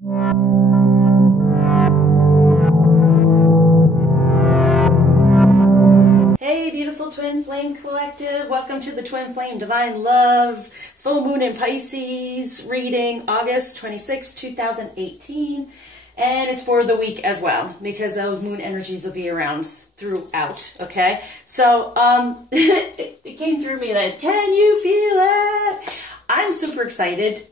Hey, beautiful Twin Flame Collective. Welcome to the Twin Flame Divine Love Full Moon in Pisces reading, August 26, 2018. And it's for the week as well, because those moon energies will be around throughout, okay? So, it came through me that, can you feel it? I'm super excited.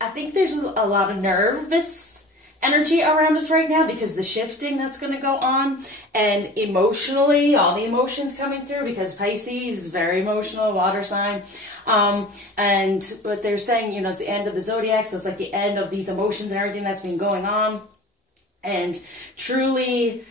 I think there's a lot of nervous energy around us right now because the shifting that's going to go on, and emotionally, all the emotions coming through, because Pisces is very emotional, water sign. And what they're saying, you know, it's the end of the zodiac, so it's like the end of these emotions and everything that's been going on. And truly,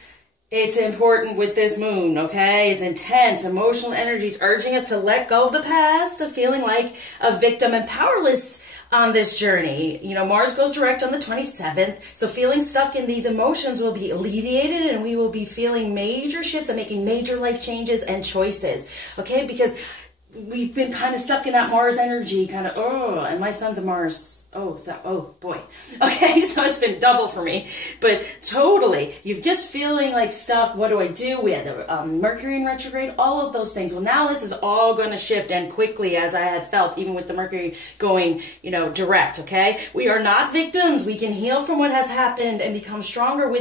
it's important with this moon, okay? It's intense, emotional energies urging us to let go of the past, of feeling like a victim and powerless on this journey. You know, Mars goes direct on the 27th, so feeling stuck in these emotions will be alleviated, and we will be feeling major shifts and making major life changes and choices, okay? Because we've been kind of stuck in that Mars energy, kind of, oh, and my son's a Mars, oh boy. Okay, so it's been double for me, but totally, you're just feeling like stuck. What do I do? We had the Mercury in retrograde, all of those things. Well, now this is all going to shift, and quickly, as I had felt, even with the Mercury going, you know, direct, okay? We are not victims. We can heal from what has happened and become stronger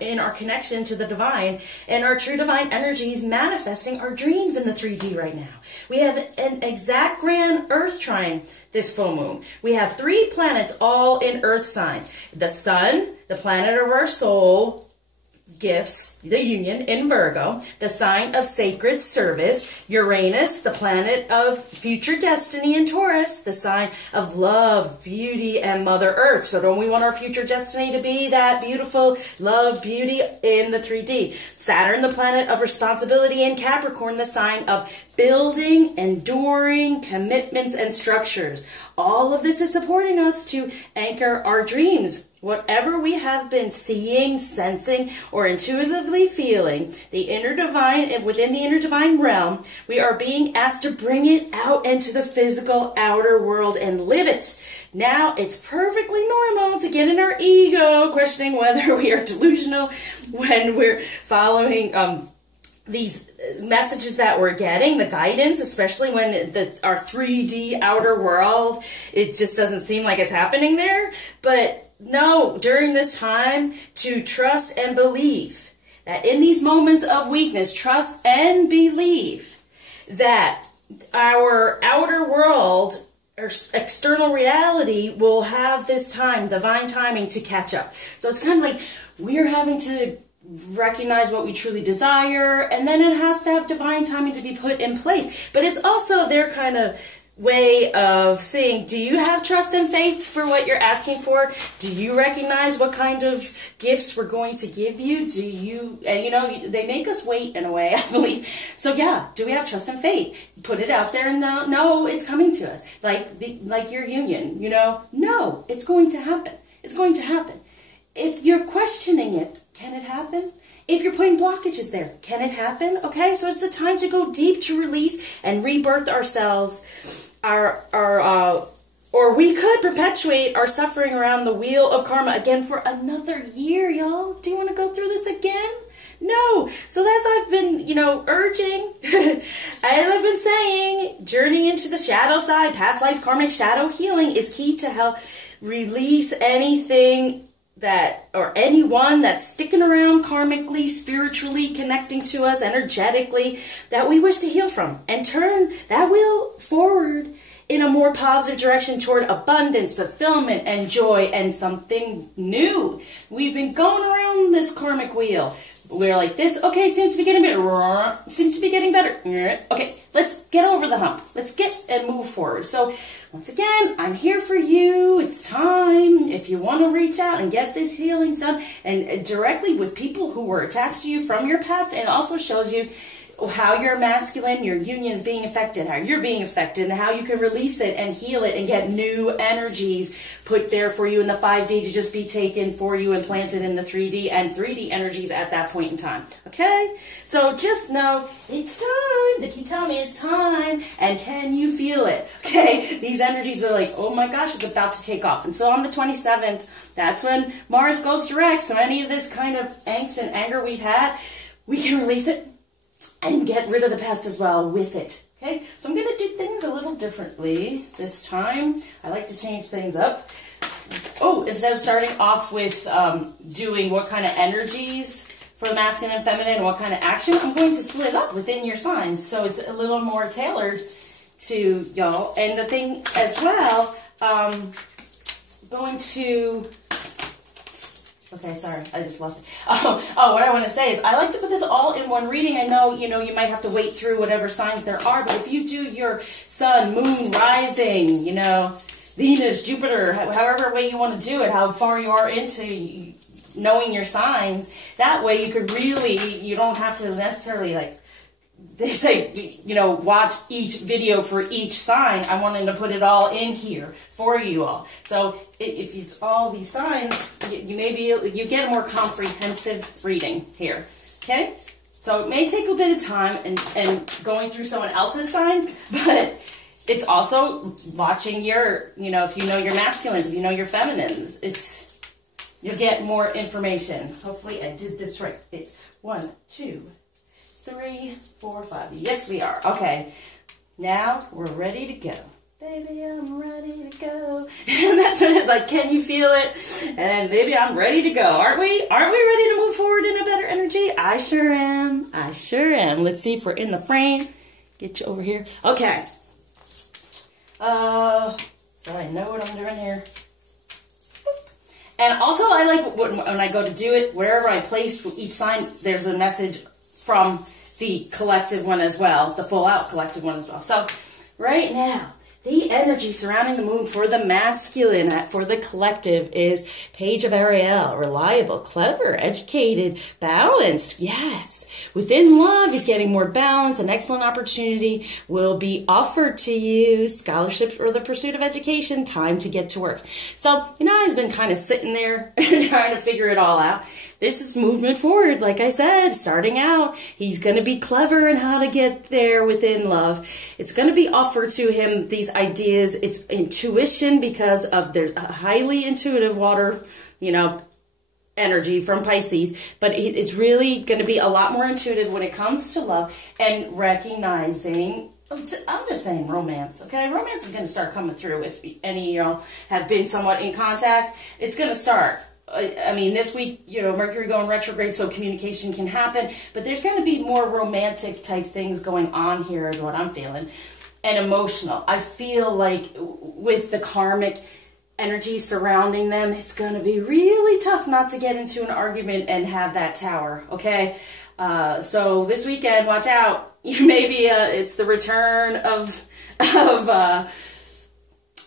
in our connection to the divine and our true divine energies, manifesting our dreams in the 3D right now. We have an exact grand Earth trine this full moon. We have 3 planets all in Earth signs. The Sun, the planet of our soul gifts, the union in Virgo, the sign of sacred service. Uranus, the planet of future destiny in Taurus, the sign of love, beauty, and Mother Earth. So don't we want our future destiny to be that beautiful love, beauty in the 3D? Saturn, the planet of responsibility in Capricorn, the sign of building, enduring, commitments, and structures. All of this is supporting us to anchor our dreams. Whatever we have been seeing, sensing, or intuitively feeling, the inner divine and within the inner divine realm, we are being asked to bring it out into the physical outer world and live it. Now, it's perfectly normal to get in our ego, questioning whether we are delusional when we're following these messages that we're getting, the guidance, especially when our 3D outer world, it just doesn't seem like it's happening there. But no, during this time, to trust and believe that in these moments of weakness, trust and believe that our outer world or external reality will have this time, divine timing, to catch up. So it's kind of like we're having to recognize what we truly desire, and then it has to have divine timing to be put in place. But it's also their kind of way of saying, do you have trust and faith for what you're asking for? Do you recognize what kind of gifts we're going to give you? Do you, you know, they make us wait in a way, I believe. So yeah, do we have trust and faith? Put it out there and no, it's coming to us. Like your union, you know, no, it's going to happen. It's going to happen. If you're questioning it, can it happen? If you're putting blockages there, can it happen? Okay, so it's a time to go deep, to release and rebirth ourselves. Or we could perpetuate our suffering around the wheel of karma again for another year, y'all. Do you want to go through this again? No. So as I've been, you know, urging, as I've been saying, journey into the shadow side, past life karmic shadow healing is key to help release anything that, or anyone that's sticking around karmically, spiritually, connecting to us energetically, that we wish to heal from, and turn that wheel forward in a more positive direction toward abundance, fulfillment, and joy, and something new. We've been going around this karmic wheel. We're like this, okay, seems to be getting better, seems to be getting better. Okay, let's get over the hump. Let's get and move forward. So once again, I'm here for you. It's time. If you want to reach out and get this healing done, and directly with people who were attached to you from your past, and also shows you how your masculine, your union is being affected, how you're being affected, and how you can release it and heal it and get new energies put there for you in the 5D to just be taken for you and planted in the 3D and 3D energies at that point in time. Okay? So just know it's time. They keep telling me it's time. And can you feel it? Okay? These energies are like, oh my gosh, it's about to take off. And so on the 27th, that's when Mars goes direct. So any of this kind of angst and anger we've had, we can release it and get rid of the past as well with it. Okay, so I'm going to do things a little differently this time. I like to change things up. Oh, instead of starting off with doing what kind of energies for the masculine and feminine and what kind of action, I'm going to split up within your signs. So it's a little more tailored to y'all. And the thing as well, going to... Okay, sorry, I just lost it. Oh, what I want to say is I like to put this all in one reading. I know, you might have to wait through whatever signs there are, but if you do your sun, moon, rising, Venus, Jupiter, however way you want to do it, how far you are into knowing your signs, that way you could really, you don't have to necessarily they say, watch each video for each sign. I wanted to put it all in here for you all. So if you all these signs, you get a more comprehensive reading here. Okay? So it may take a bit of time and going through someone else's sign, but it's also watching your, if you know your masculines, if you know your feminines, you'll get more information. Hopefully I did this right. It's 1, 2, 3, 4, 5. Yes, we are. Okay. Now we're ready to go. Baby, I'm ready to go. And that's when it's like, can you feel it? And then, baby, I'm ready to go. Aren't we? Aren't we ready to move forward in a better energy? I sure am. I sure am. Let's see if we're in the frame. Get you over here. Okay. So I know what I'm doing here. And also, I like when I go to do it, wherever I place each sign, there's a message from the collective one as well, the full out collective one as well. So right now, the energy surrounding the moon for the masculine, for the collective, is Page of Ariel. Reliable, clever, educated, balanced. Yes. Within love, he's getting more balance. An excellent opportunity will be offered to you. Scholarships or the pursuit of education. Time to get to work. So, he's been kind of sitting there trying to figure it all out. This is movement forward, like I said, starting out. He's going to be clever in how to get there within love. It's going to be offered to him, these ideas. It's intuition because of their highly intuitive water, energy from Pisces. But it's really going to be a lot more intuitive when it comes to love and recognizing, I'm just saying romance, okay? Romance is going to start coming through if any of y'all have been somewhat in contact. It's going to start. I mean, this week, Mercury going retrograde, so communication can happen, but there's going to be more romantic type things going on here is what I'm feeling, and emotional. I feel like with the karmic energy surrounding them, it's going to be really tough not to get into an argument and have that tower, okay? So this weekend, watch out. Maybe it's the return of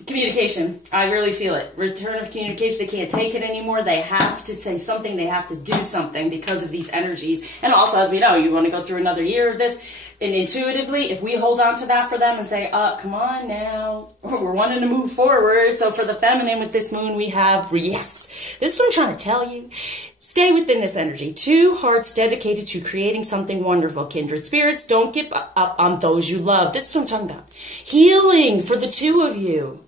communication. I really feel it. Return of communication. They can't take it anymore. They have to say something. They have to do something because of these energies. And also, as we know, you want to go through another year of this. And intuitively, if we hold on to that for them and say, come on now, we're wanting to move forward. So for the feminine with this moon, we have, yes, this is what I'm trying to tell you. Stay within this energy. 2 hearts dedicated to creating something wonderful. Kindred spirits, don't give up on those you love. This is what I'm talking about. Healing for the 2 of you.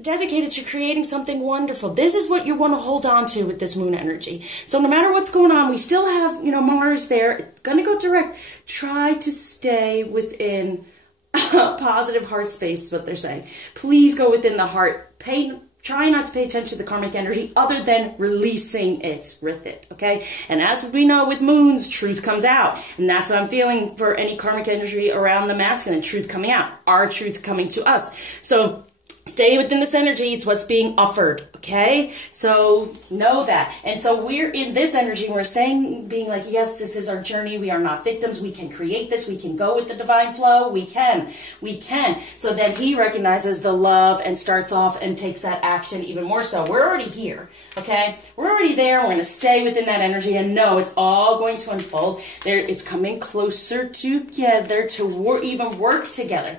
Dedicated to creating something wonderful. This is what you want to hold on to with this moon energy. So no matter what's going on, we still have, Mars there. It's going to go direct. Try to stay within positive heart space is what they're saying. Please go within the heart. Try not to pay attention to the karmic energy other than releasing it with it, okay? And as we know with moons, truth comes out. And that's what I'm feeling for any karmic energy around the masculine. Truth coming out. Our truth coming to us. So Stay within this energy. It's what's being offered, okay? So know that. And so we're in this energy. We're staying, being like, yes, this is our journey. We are not victims. We can create this. We can go with the divine flow. We can. We can. So then he recognizes the love and starts off and takes that action even more so. We're already here, okay? We're already there. We're going to stay within that energy and know it's all going to unfold. It's coming closer together to even work together.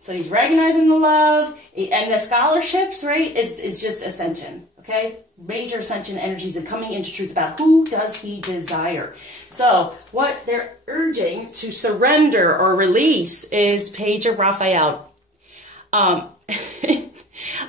So he's recognizing the love, and the scholarships, right, is just ascension, okay? Major ascension energies and coming into truth about who does he desire. So what they're urging to surrender or release is Page of Raphael.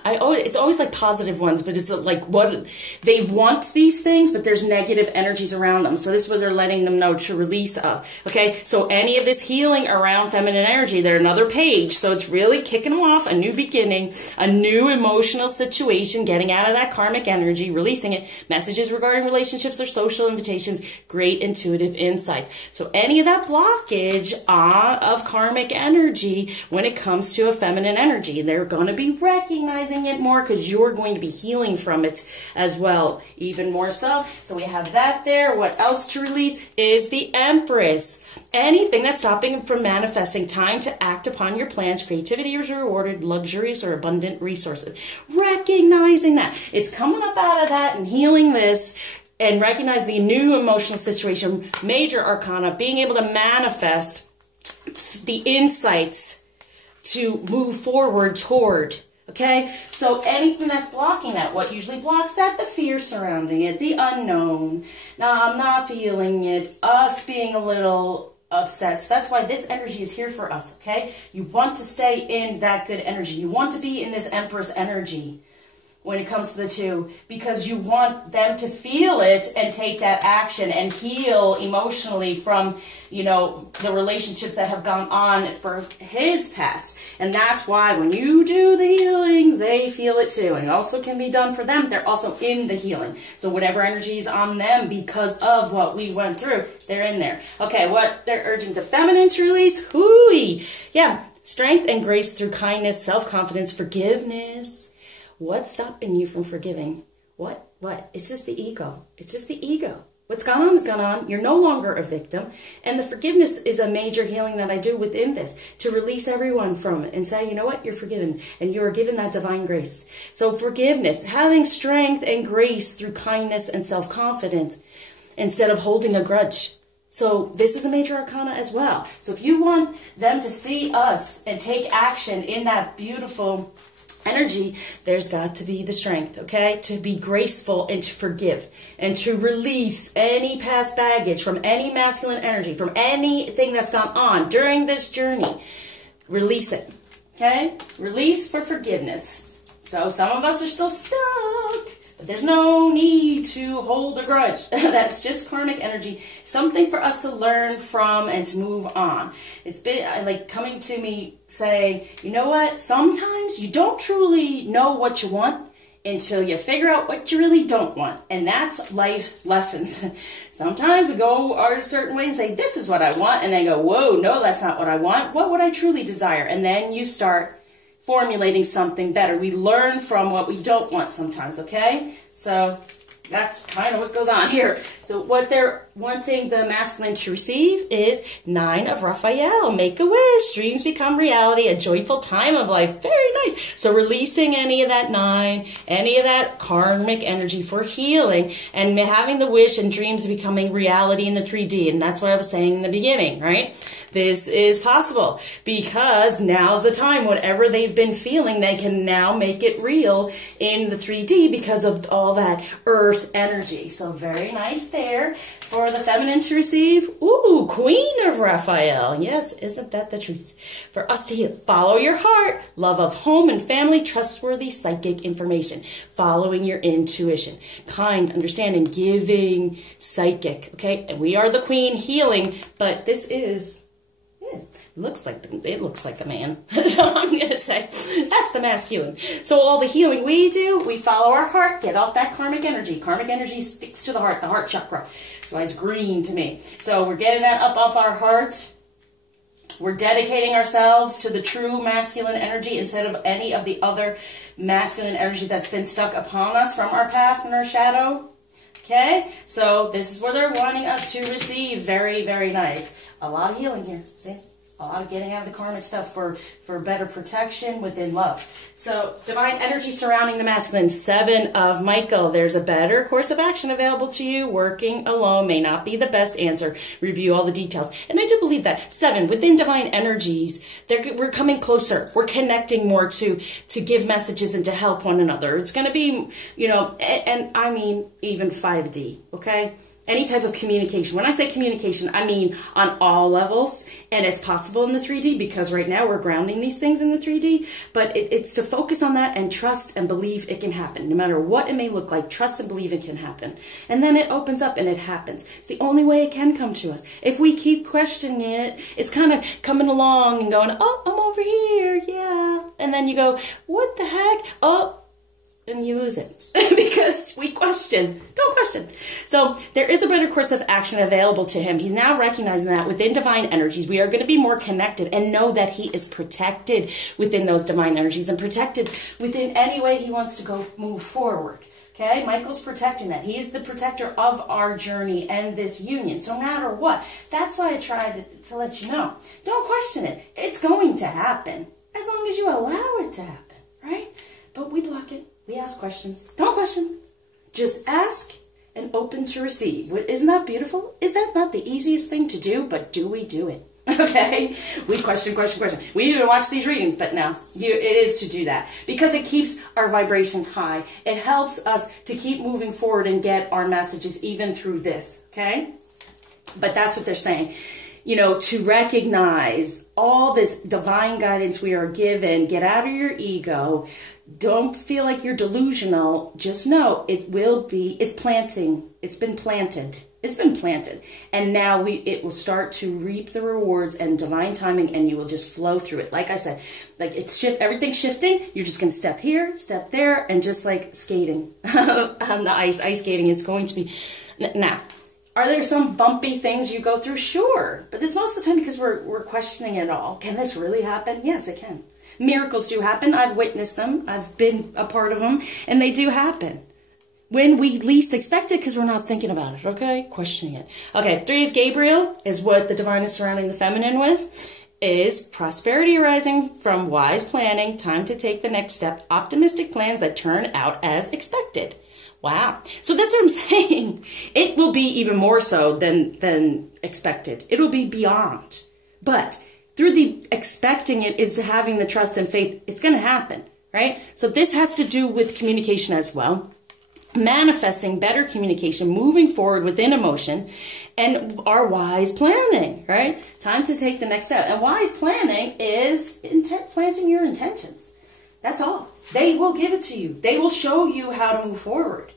It's always like positive ones, but it's like what they want these things, but there's negative energies around them. So this is what they're letting them know to release of. Okay, so any of this healing around feminine energy, they're another page. So it's really kicking them off, a new beginning, a new emotional situation, getting out of that karmic energy, releasing it, messages regarding relationships or social invitations, great intuitive insights. So any of that blockage of karmic energy when it comes to a feminine energy, they're going to be recognizing it more because you're going to be healing from it as well, even more so. So we have that there. What else to release is the Empress. Anything that's stopping them from manifesting, time to act upon your plans. Creativity is rewarded, luxurious or abundant resources. Recognizing that. It's coming up out of that and healing this and recognize the new emotional situation, major arcana, being able to manifest the insights to move forward toward. Okay, so anything that's blocking that, what usually blocks that? The fear surrounding it, the unknown. Now, I'm not feeling it, us being a little upset. So that's why this energy is here for us, okay? You want to stay in that good energy. You want to be in this Empress energy when it comes to the two, because you want them to feel it and take that action and heal emotionally from, you know, the relationships that have gone on for his past. And that's why when you do the healings, they feel it too. And it also can be done for them. They're also in the healing. So whatever energy is on them because of what we went through, they're in there. Okay, what they're urging the feminine to release, hooey. Yeah, strength and grace through kindness, self-confidence, forgiveness. What's stopping you from forgiving? What? It's just the ego. It's just the ego. What's gone on is gone on. You're no longer a victim. And the forgiveness is a major healing that I do within this, to release everyone from it and say, you know what? You're forgiven and you are given that divine grace. So forgiveness, having strength and grace through kindness and self-confidence instead of holding a grudge. So this is a major arcana as well. So if you want them to see us and take action in that beautiful energy, there's got to be the strength, okay, to be graceful and to forgive and to release any past baggage from any masculine energy, from anything that's gone on during this journey. Release it, okay? Release for forgiveness. So some of us are still stuck, but there's no need to hold a grudge. That's just karmic energy, something for us to learn from and to move on. It's been like coming to me saying, you know what, sometimes you don't truly know what you want until you figure out what you really don't want. And that's life lessons. Sometimes we go a certain way and say, this is what I want. And then go, whoa, no, that's not what I want. What would I truly desire? And then you start formulating something better. We learn from what we don't want sometimes, okay? So that's kind of what goes on here. So what they're wanting the masculine to receive is 9 of Raphael. Make a wish. Dreams become reality. A joyful time of life. Very nice. So releasing any of that 9, any of that karmic energy for healing and having the wish and dreams becoming reality in the 3D. And that's what I was saying in the beginning, right? This is possible because now's the time. Whatever they've been feeling, they can now make it real in the 3D because of all that earth energy. So very nice there for the feminine to receive. Ooh, Queen of Raphael. Yes, isn't that the truth? For us to heal. Follow your heart. Love of home and family. Trustworthy psychic information. Following your intuition. Kind, understanding, giving, psychic. Okay, and we are the queen healing, but this is... it looks like the man. So I'm going to say that's the masculine. So all the healing we do, we follow our heart, get off that karmic energy. Karmic energy sticks to the heart chakra. That's why it's green to me. So we're getting that up off our heart We're dedicating ourselves to the true masculine energy instead of any of the other masculine energy that's been stuck upon us from our past and our shadow. Okay, so this is where they're wanting us to receive. Very, very nice. A lot of healing here. See? A lot of getting out of the karmic stuff for better protection within love. So, divine energy surrounding the masculine. 7 of Michael. There's a better course of action available to you. Working alone may not be the best answer. Review all the details. And I do believe that. 7, within divine energies, we're coming closer. We're connecting more to give messages and to help one another. It's going to be, you know, and I mean even 5D, okay? Any type of communication. When I say communication, I mean on all levels, and it's possible in the 3D because right now we're grounding these things in the 3D, but it's to focus on that and trust and believe it can happen. No matter what it may look like, trust and believe it can happen. And then it opens up and it happens. It's the only way it can come to us. If we keep questioning it, it's kind of coming along and going, oh, I'm over here, yeah. And then you go, what the heck? Oh, and you lose it because we question. Don't question. So there is a better course of action available to him. He's now recognizing that within divine energies, we are going to be more connected and know that he is protected within those divine energies and protected within any way he wants to move forward. Okay, Michael's protecting that. He is the protector of our journey and this union. So no matter what, that's why I tried to let you know. Don't question it. It's going to happen as long as you allow it to happen, right? But we block it. We ask questions. Don't question. Just ask and open to receive. Isn't that beautiful? Is that not the easiest thing to do? But do we do it? Okay? We question. We even watch these readings, but no. It is to do that. Because it keeps our vibration high. It helps us to keep moving forward and get our messages even through this. Okay? But that's what they're saying. You know, to recognize all this divine guidance we are given. Get out of your ego. Don't feel like you're delusional. Just know it's planting. It's been planted. It's been planted. And now it will start to reap the rewards and divine timing, and you will just flow through it. Like I said, like everything's shifting. You're just going to step here, step there, and just like skating on the ice skating. It's going to be. Now, are there some bumpy things you go through? Sure. But this most of the time because we're questioning it all. Can this really happen? Yes, it can. Miracles do happen. I've witnessed them. I've been a part of them. And they do happen. When we least expect it because we're not thinking about it, okay? Questioning it. Okay, 3 of Gabriel is what the divine is surrounding the feminine with. Is prosperity arising from wise planning, time to take the next step, optimistic plans that turn out as expected. Wow. So that's what I'm saying. It will be even more so than expected. It will be beyond. But through the expecting it is to having the trust and faith, it's going to happen, right? So this has to do with communication as well. Manifesting better communication, moving forward within emotion, and our wise planning, right? Time to take the next step. And wise planning is planting your intentions. That's all. They will give it to you. They will show you how to move forward.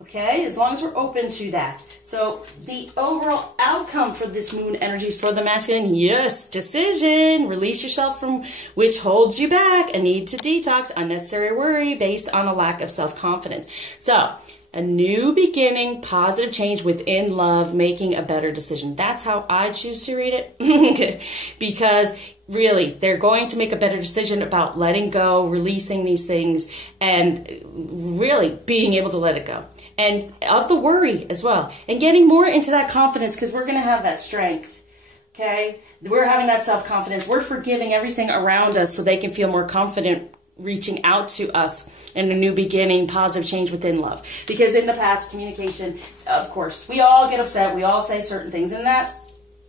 Okay, as long as we're open to that. So the overall outcome for this moon energies for the masculine, yes, decision. Release yourself from which holds you back. A need to detox, unnecessary worry based on a lack of self-confidence. So a new beginning, positive change within love, making a better decision. That's how I choose to read it. Because really, they're going to make a better decision about letting go, releasing these things, and really being able to let it go. And of the worry as well. And getting more into that confidence because we're going to have that strength. Okay? We're having that self-confidence. We're forgiving everything around us so they can feel more confident reaching out to us in a new beginning, positive change within love. Because in the past, communication, of course, we all get upset. We all say certain things. And that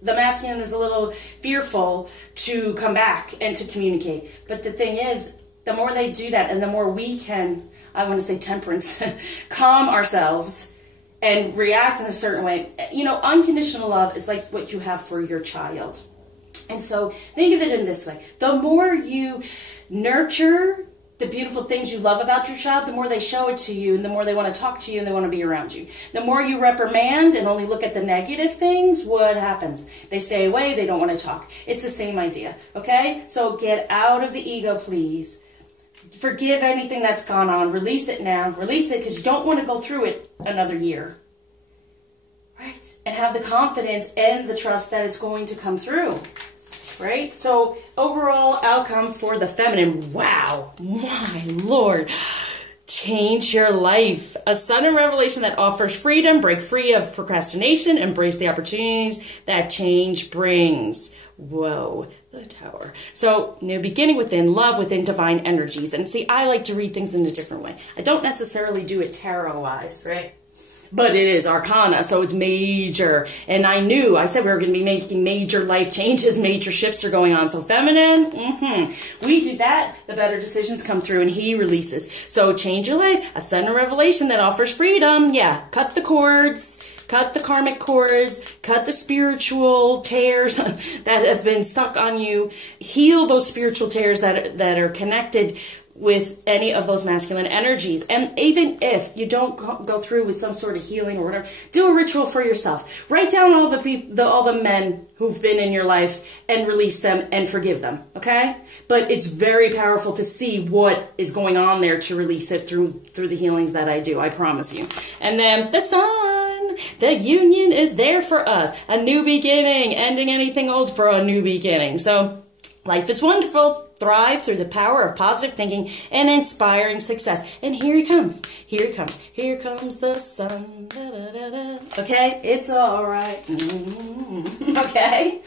the masculine is a little fearful to come back and to communicate. But the thing is, the more they do that and the more we can, I want to say temperance, calm ourselves and react in a certain way. You know, unconditional love is like what you have for your child. And so think of it in this way. The more you nurture the beautiful things you love about your child, the more they show it to you and the more they want to talk to you and they want to be around you. The more you reprimand and only look at the negative things, what happens? They stay away, they don't want to talk. It's the same idea, okay? So get out of the ego, please. Forgive anything that's gone on. Release it now. Release it because you don't want to go through it another year. Right? And have the confidence and the trust that it's going to come through. right? So overall outcome for the feminine, wow, my Lord. Change your life. A sudden revelation that offers freedom. Break free of procrastination. Embrace the opportunities that change brings. Whoa, the Tower. So, new beginning within, love within, divine energies. And see, I like to read things in a different way. I don't necessarily do it tarot-wise, right? But it is arcana, so it's major. And I said we were going to be making major life changes, major shifts are going on. So feminine, we do that, the better decisions come through and he releases. So change your life, a sudden revelation that offers freedom. Yeah, cut the cords, cut the karmic cords, cut the spiritual tears that have been stuck on you. Heal those spiritual tears that are connected with any of those masculine energies. And even if you don't go through with some sort of healing or whatever, do a ritual for yourself. Write down all the men who've been in your life and release them and forgive them, okay? But it's very powerful to see what is going on there to release it through the healings that I do, I promise you. And then the sun, the union is there for us. A new beginning, ending anything old for a new beginning. So life is wonderful. Thrive through the power of positive thinking and inspiring success. And here he comes. Here he comes. Here comes the sun. Da, da, da, da. Okay? It's all right. Okay?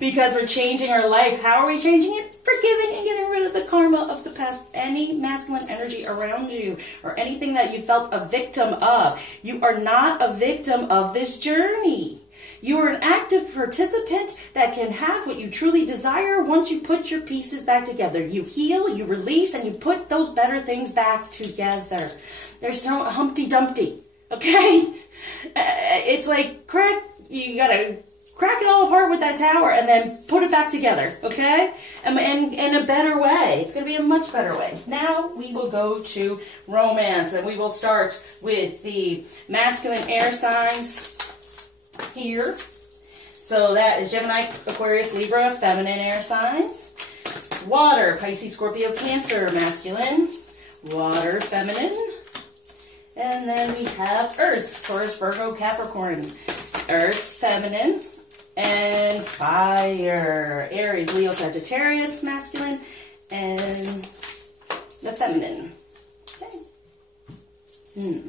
Because we're changing our life. How are we changing it? Forgiving and getting rid of the karma of the past. Any masculine energy around you or anything that you felt a victim of. You are not a victim of this journey. You are an active participant that can have what you truly desire once you put your pieces back together. You heal, you release, and you put those better things back together. There's no Humpty Dumpty, okay? It's like you gotta crack it all apart with that tower and then put it back together, okay? And in a better way. It's gonna be a much better way. Now we will go to romance, and we will start with the masculine air signs here. So that is Gemini, Aquarius, Libra, feminine air signs. Water, Pisces, Scorpio, Cancer, masculine. Water, feminine. And then we have Earth, Taurus, Virgo, Capricorn. Earth, feminine. And fire, Aries, Leo, Sagittarius, masculine. And the feminine. Okay.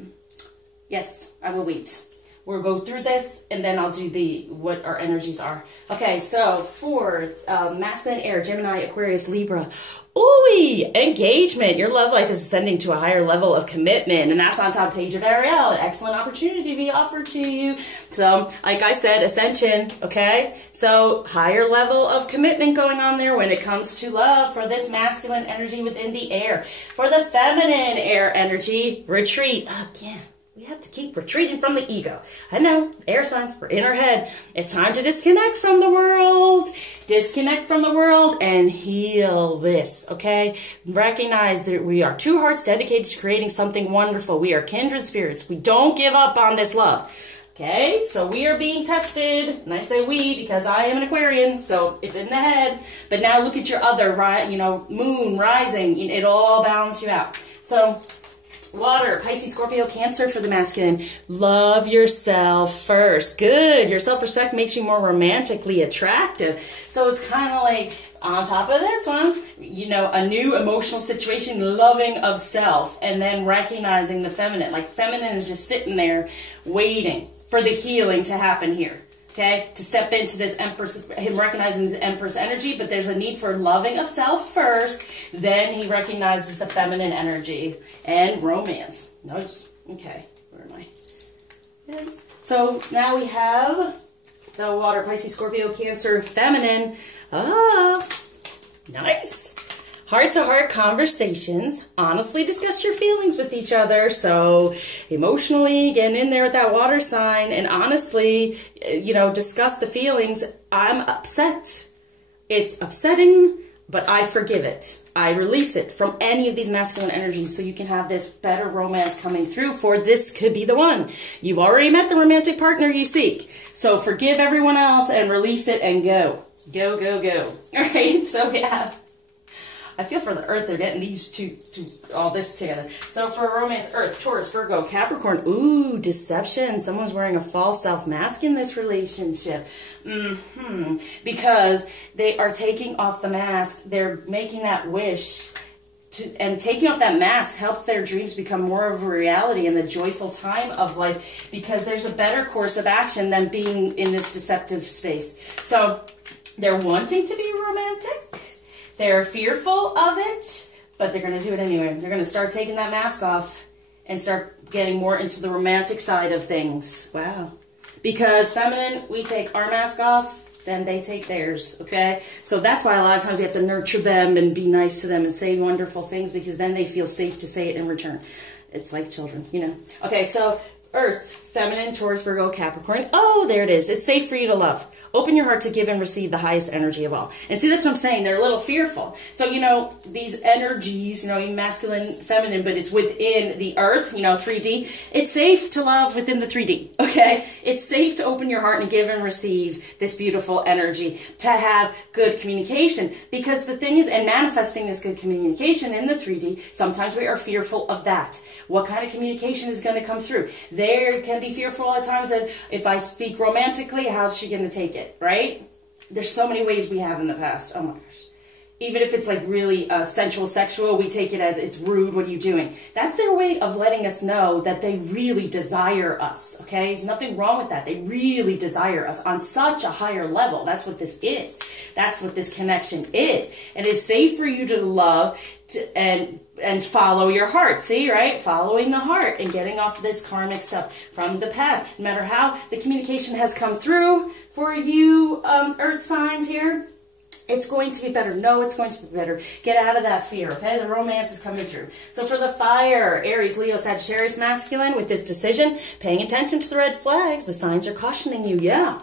Yes, I will wait. We'll go through this, and then I'll do what our energies are. Okay, so for masculine air, Gemini, Aquarius, Libra. Ooh, engagement. Your love life is ascending to a higher level of commitment, and that's on top page of Ariel. An excellent opportunity to be offered to you. So, like I said, ascension, okay? So, higher level of commitment going on there when it comes to love for this masculine energy within the air. For the feminine air energy, retreat. Again. We have to keep retreating from the ego. I know, air signs, we're in our head. It's time to disconnect from the world. Disconnect from the world and heal this, okay? Recognize that we are two hearts dedicated to creating something wonderful. We are kindred spirits. We don't give up on this love. Okay, so we are being tested, and I say we because I am an Aquarian, so it's in the head. But now look at your other, moon rising. It'll all balance you out. So, water, Pisces, Scorpio, Cancer for the masculine. Love yourself first. Good. Your self-respect makes you more romantically attractive. So it's kind of like, on top of this one, a new emotional situation, loving of self, and then recognizing the feminine. Like, feminine is just sitting there waiting for the healing to happen here. Okay, to step into this Empress, him recognizing the Empress energy, but there's a need for loving of self first, then he recognizes the feminine energy and romance. Notice, okay, where am I? Okay. So now we have the water, Pisces, Scorpio, Cancer, feminine. Nice. Heart-to-heart conversations. Honestly discuss your feelings with each other. So emotionally, getting in there with that water sign and honestly, discuss the feelings. I'm upset. It's upsetting, but I forgive it. I release it from any of these masculine energies so you can have this better romance coming through, for this could be the one. You've already met the romantic partner you seek. So forgive everyone else and release it and go. Go, go, go. All right, so we have I feel for the Earth, they're getting these two all this together. So for romance, Earth, Taurus, Virgo, Capricorn, ooh, deception. Someone's wearing a false self-mask in this relationship. Because they are taking off the mask. They're making that wish. And taking off that mask helps their dreams become more of a reality in the joyful time of life, because there's a better course of action than being in this deceptive space. So they're wanting to be romantic. They're fearful of it, but they're going to do it anyway. They're going to start taking that mask off and start getting more into the romantic side of things. Wow. Because feminine, we take our mask off, then they take theirs, okay? So that's why a lot of times we have to nurture them and be nice to them and say wonderful things, because then they feel safe to say it in return. It's like children, you know. Okay, so Earth, feminine, Taurus, Virgo, Capricorn. Oh, there it is. It's safe for you to love. Open your heart to give and receive the highest energy of all. And see, that's what I'm saying. They're a little fearful. So, you know, these energies, you know, masculine, feminine, but it's within the Earth, you know, 3D. It's safe to love within the 3D, okay? It's safe to open your heart and give and receive this beautiful energy, to have good communication. Because the thing is, and manifesting this good communication in the 3D, sometimes we are fearful of that. What kind of communication is going to come through? There can be fearful at times that if I speak romantically, how's she going to take it, right? There's so many ways we have in the past. Oh my gosh. Even if it's like really sensual, sexual, we take it as it's rude, what are you doing? That's their way of letting us know that they really desire us, okay? There's nothing wrong with that. They really desire us on such a higher level. That's what this is. That's what this connection is. And it's safe for you to love and follow your heart. See, right? Following the heart and getting off of this karmic stuff from the past. No matter how the communication has come through for you, Earth signs here, it's going to be better. No, it's going to be better. Get out of that fear, okay? The romance is coming through. So for the fire, Aries, Leo, Sagittarius, masculine, with this decision, paying attention to the red flags, the signs are cautioning you, yeah.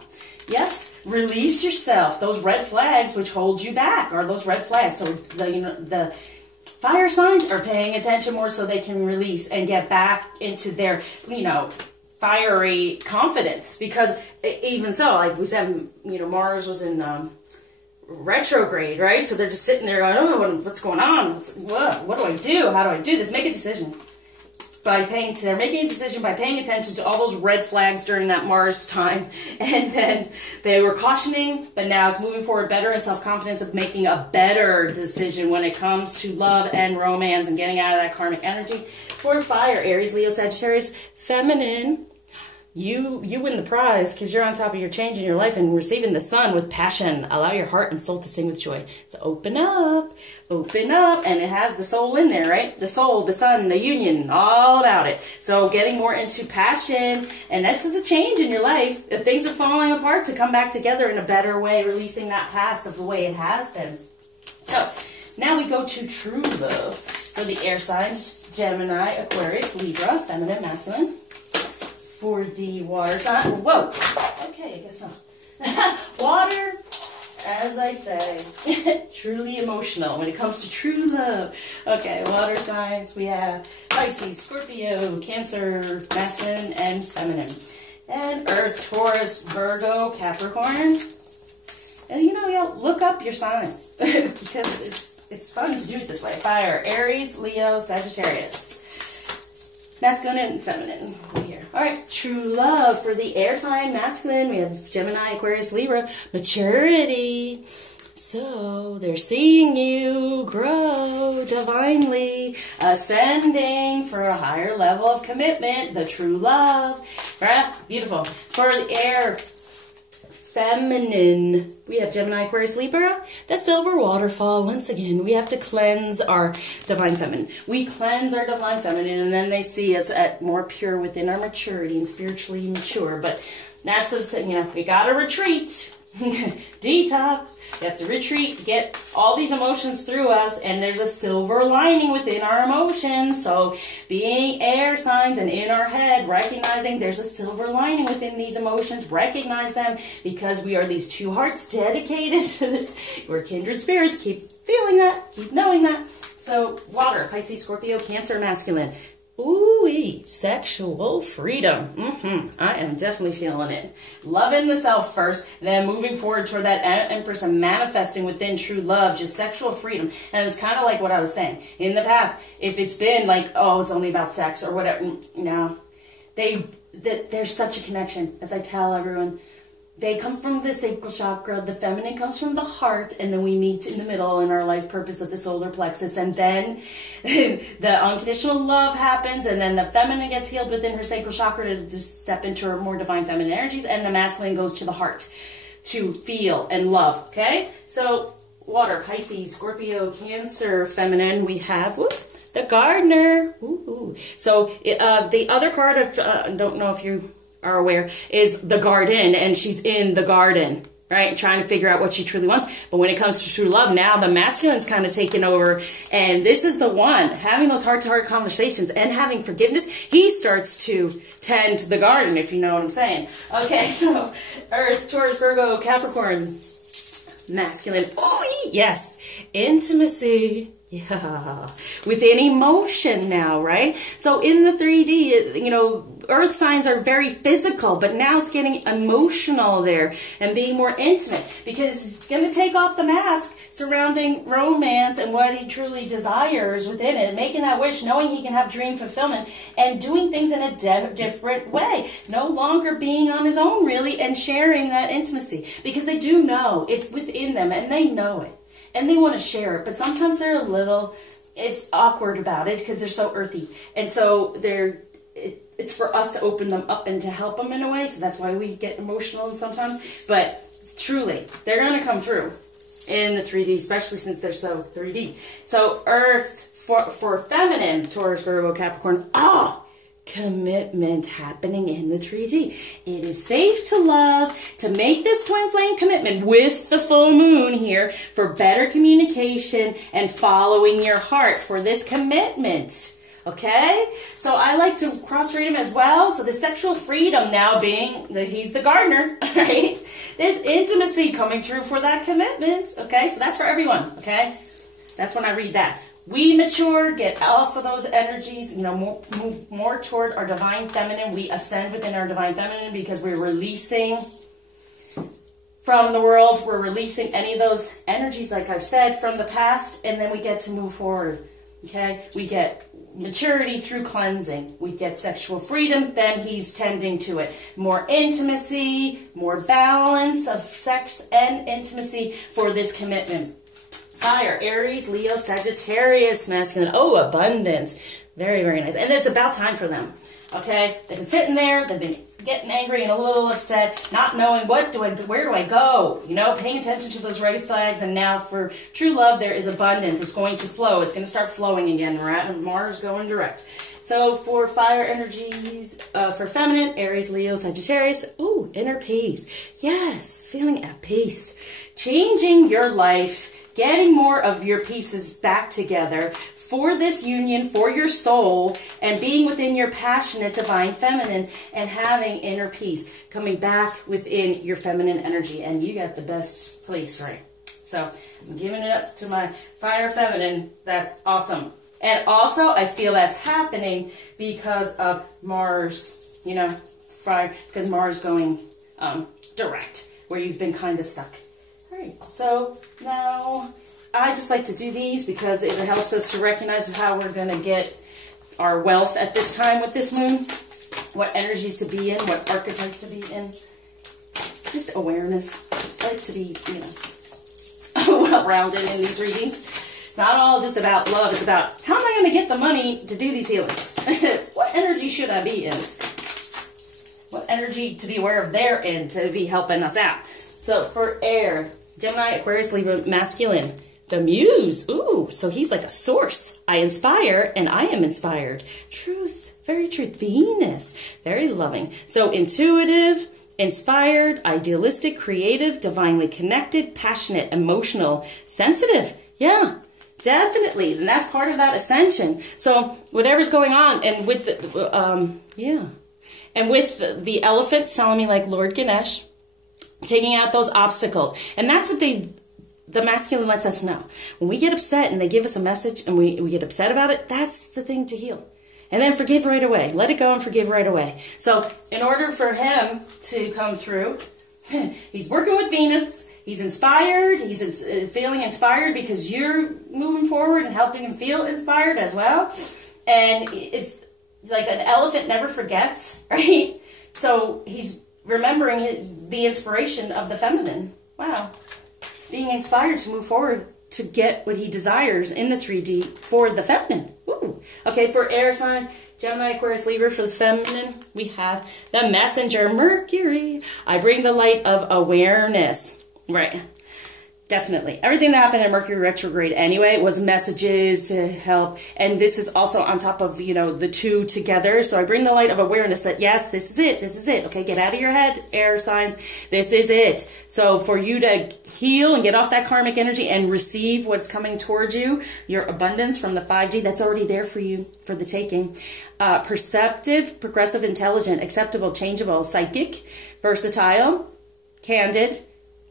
Yes, release yourself. Those red flags which hold you back are those red flags. So the fire signs are paying attention more so they can release and get back into their, you know, fiery confidence. Because even so, like we said, you know, Mars was in retrograde, right? So they're just sitting there going, oh, what's going on? What do I do? How do I do this? Make a decision. They're making a decision by paying attention to all those red flags during that Mars time. And then they were cautioning, but now it's moving forward better and self-confidence of making a better decision when it comes to love and romance and getting out of that karmic energy. For fire, Aries, Leo, Sagittarius, feminine. You win the prize because you're on top of your change in your life and receiving the sun with passion. Allow your heart and soul to sing with joy. So open up, and it has the soul in there, right? The soul, the sun, the union, all about it. So getting more into passion, and this is a change in your life. If things are falling apart, to come back together in a better way, releasing that past of the way it has been. So now we go to true love for the air signs, Gemini, Aquarius, Libra, feminine, masculine. For the water sign, whoa, okay, I guess not. Water, as I say, truly emotional when it comes to true love. Okay, water signs, we have Pisces, Scorpio, Cancer, masculine and feminine. And Earth, Taurus, Virgo, Capricorn. And you know, look up your signs because it's fun to do it this way. Fire, Aries, Leo, Sagittarius. Masculine and feminine here. All right, true love for the air sign, masculine. We have Gemini, Aquarius, Libra, maturity. So they're seeing you grow divinely, ascending for a higher level of commitment, the true love. Right? Beautiful. For the air feminine, we have Gemini, Aquarius, Libra, the silver waterfall. Once again, we have to cleanse our divine feminine. We cleanse our divine feminine, and then they see us at more pure within our maturity and spiritually mature. But that's just, you know, we got to retreat. Detox. We have to retreat, get all these emotions through us, and there's a silver lining within our emotions. So being air signs and in our head, recognizing there's a silver lining within these emotions, recognize them, because we are these two hearts dedicated to this. We're kindred spirits. Keep feeling that, keep knowing that. So water, Pisces, Scorpio, Cancer, masculine. Ooh, sexual freedom. I am definitely feeling it. Loving the self first, then moving forward toward that Empress and manifesting within true love, just sexual freedom. And it's kind of like what I was saying. In the past, if it's been like, oh, it's only about sex or whatever, no. There's such a connection, as I tell everyone. They come from the sacral chakra, the feminine comes from the heart, and then we meet in the middle in our life purpose of the solar plexus, and then the unconditional love happens, and then the feminine gets healed within her sacral chakra to just step into her more divine feminine energies, and the masculine goes to the heart to feel and love, okay? So, water, Pisces, Scorpio, Cancer, feminine, we have the gardener. Ooh. So, the other card, I don't know if you are aware, is the garden, and she's in the garden, right? Trying to figure out what she truly wants. But when it comes to true love, now the masculine's kind of taken over, and this is the one having those heart-to-heart conversations and having forgiveness. He starts to tend the garden, if you know what I'm saying. Okay, so Earth, Taurus, Virgo, Capricorn, masculine. Oh, yes, intimacy. Yeah, within emotion now, right? So in the 3D, you know, earth signs are very physical, but now it's getting emotional there and being more intimate, because it's going to take off the mask surrounding romance and what he truly desires within it, and making that wish, knowing he can have dream fulfillment and doing things in a different way, no longer being on his own really, and sharing that intimacy, because they do know it's within them and they know it. And they want to share it, but sometimes they're a little, it's awkward about it because they're so earthy. And so it's for us to open them up and to help them in a way. So that's why we get emotional sometimes. But truly, they're going to come through in the 3D, especially since they're so 3D. So Earth, for feminine, Taurus, Virgo, Capricorn, commitment happening in the 3D. It is safe to love, to make this twin flame commitment with the full moon here for better communication and following your heart for this commitment. Okay? So I like to cross-read him as well. So the sexual freedom now being, he's the gardener, right? This intimacy coming through for that commitment. Okay? So that's for everyone. Okay? That's when I read that. We mature, get off of those energies, you know, move more toward our divine feminine. We ascend within our divine feminine because we're releasing from the world. We're releasing any of those energies, like I've said, from the past, and then we get to move forward, okay? We get maturity through cleansing. We get sexual freedom, then he's tending to it. More intimacy, more balance of sex and intimacy for this commitment. Fire, Aries, Leo, Sagittarius, masculine. Oh, abundance. Very, very nice. And it's about time for them. Okay? They've been sitting there. They've been getting angry and a little upset, not knowing where do I go? You know, paying attention to those red flags. And now for true love, there is abundance. It's going to flow. It's going to start flowing again. We're at Mars going direct. So for fire energies, for feminine, Aries, Leo, Sagittarius. Ooh, inner peace. Yes, feeling at peace. Changing your life. Getting more of your pieces back together for this union, for your soul, and being within your passionate divine feminine and having inner peace. Coming back within your feminine energy. And you got the best place, right? So I'm giving it up to my fire feminine. That's awesome. And also I feel that's happening because of Mars, you know, fire, because Mars going direct, where you've been kind of stuck. Alright, so now I just like to do these because it helps us to recognize how we're going to get our wealth at this time with this moon. What energies to be in, what archetype to be in. Just awareness. I like to be, you know, well-rounded in these readings. It's not all just about love. It's about how am I going to get the money to do these healings? What energy should I be in? What energy to be aware of they're in to be helping us out? So for air, Gemini, Aquarius, Libra, masculine. The muse. Ooh, so he's like a source. I inspire and I am inspired. Truth. Very truth. Venus. Very loving. So intuitive, inspired, idealistic, creative, divinely connected, passionate, emotional, sensitive. Yeah, definitely. And that's part of that ascension. So whatever's going on, and with the, and with the elephant telling me like Lord Ganesh, taking out those obstacles. And that's what the masculine lets us know. When we get upset and they give us a message and we get upset about it, that's the thing to heal. And then forgive right away. Let it go and forgive right away. So in order for him to come through, he's working with Venus. He's inspired. He's feeling inspired because you're moving forward and helping him feel inspired as well. And it's like an elephant never forgets, right? So he's remembering the inspiration of the feminine. Wow. Being inspired to move forward to get what he desires in the 3D for the feminine. Ooh. Okay, for air signs, Gemini, Aquarius, Libra, for the feminine, we have the messenger, Mercury. I bring the light of awareness. Right. Definitely. Everything that happened in Mercury retrograde anyway was messages to help. And this is also on top of, you know, the two together. So I bring the light of awareness that, yes, this is it. This is it. Okay, get out of your head, air signs. This is it. So for you to heal and get off that karmic energy and receive what's coming towards you, your abundance from the 5D, that's already there for you for the taking. Perceptive, progressive, intelligent, acceptable, changeable, psychic, versatile, candid,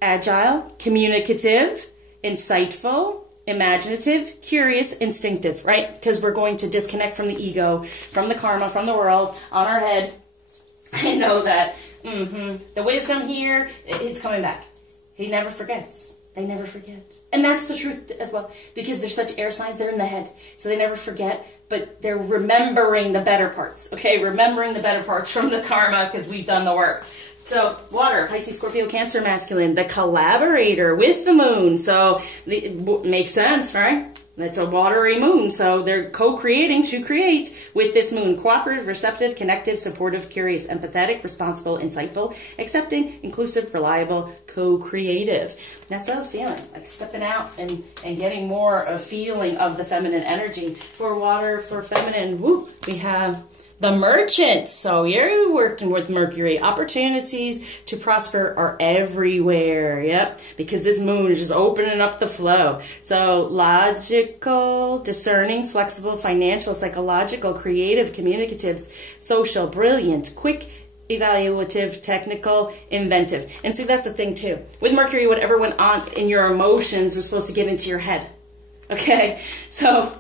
agile, communicative, insightful, imaginative, curious, instinctive, right? Because we're going to disconnect from the ego, from the karma, from the world, on our head, and know that the wisdom here, it's coming back. He never forgets. They never forget. And that's the truth as well, because they're such air signs, they're in the head, so they never forget, but they're remembering the better parts, okay? Remembering the better parts from the karma, because we've done the work. So, water, Pisces, Scorpio, Cancer, masculine, the collaborator with the moon. So, it makes sense, right? That's a watery moon. So, they're co-creating to create with this moon. Cooperative, receptive, connective, supportive, curious, empathetic, responsible, insightful, accepting, inclusive, reliable, co-creative. That's what I was feeling. Like stepping out and getting more a feeling of the feminine energy. For water, for feminine, woo, we have the merchant. So you're working with Mercury. Opportunities to prosper are everywhere. Yep. Because this moon is just opening up the flow. So logical, discerning, flexible, financial, psychological, creative, communicative, social, brilliant, quick, evaluative, technical, inventive. And see, that's the thing too. With Mercury, whatever went on in your emotions was supposed to get into your head. Okay. So,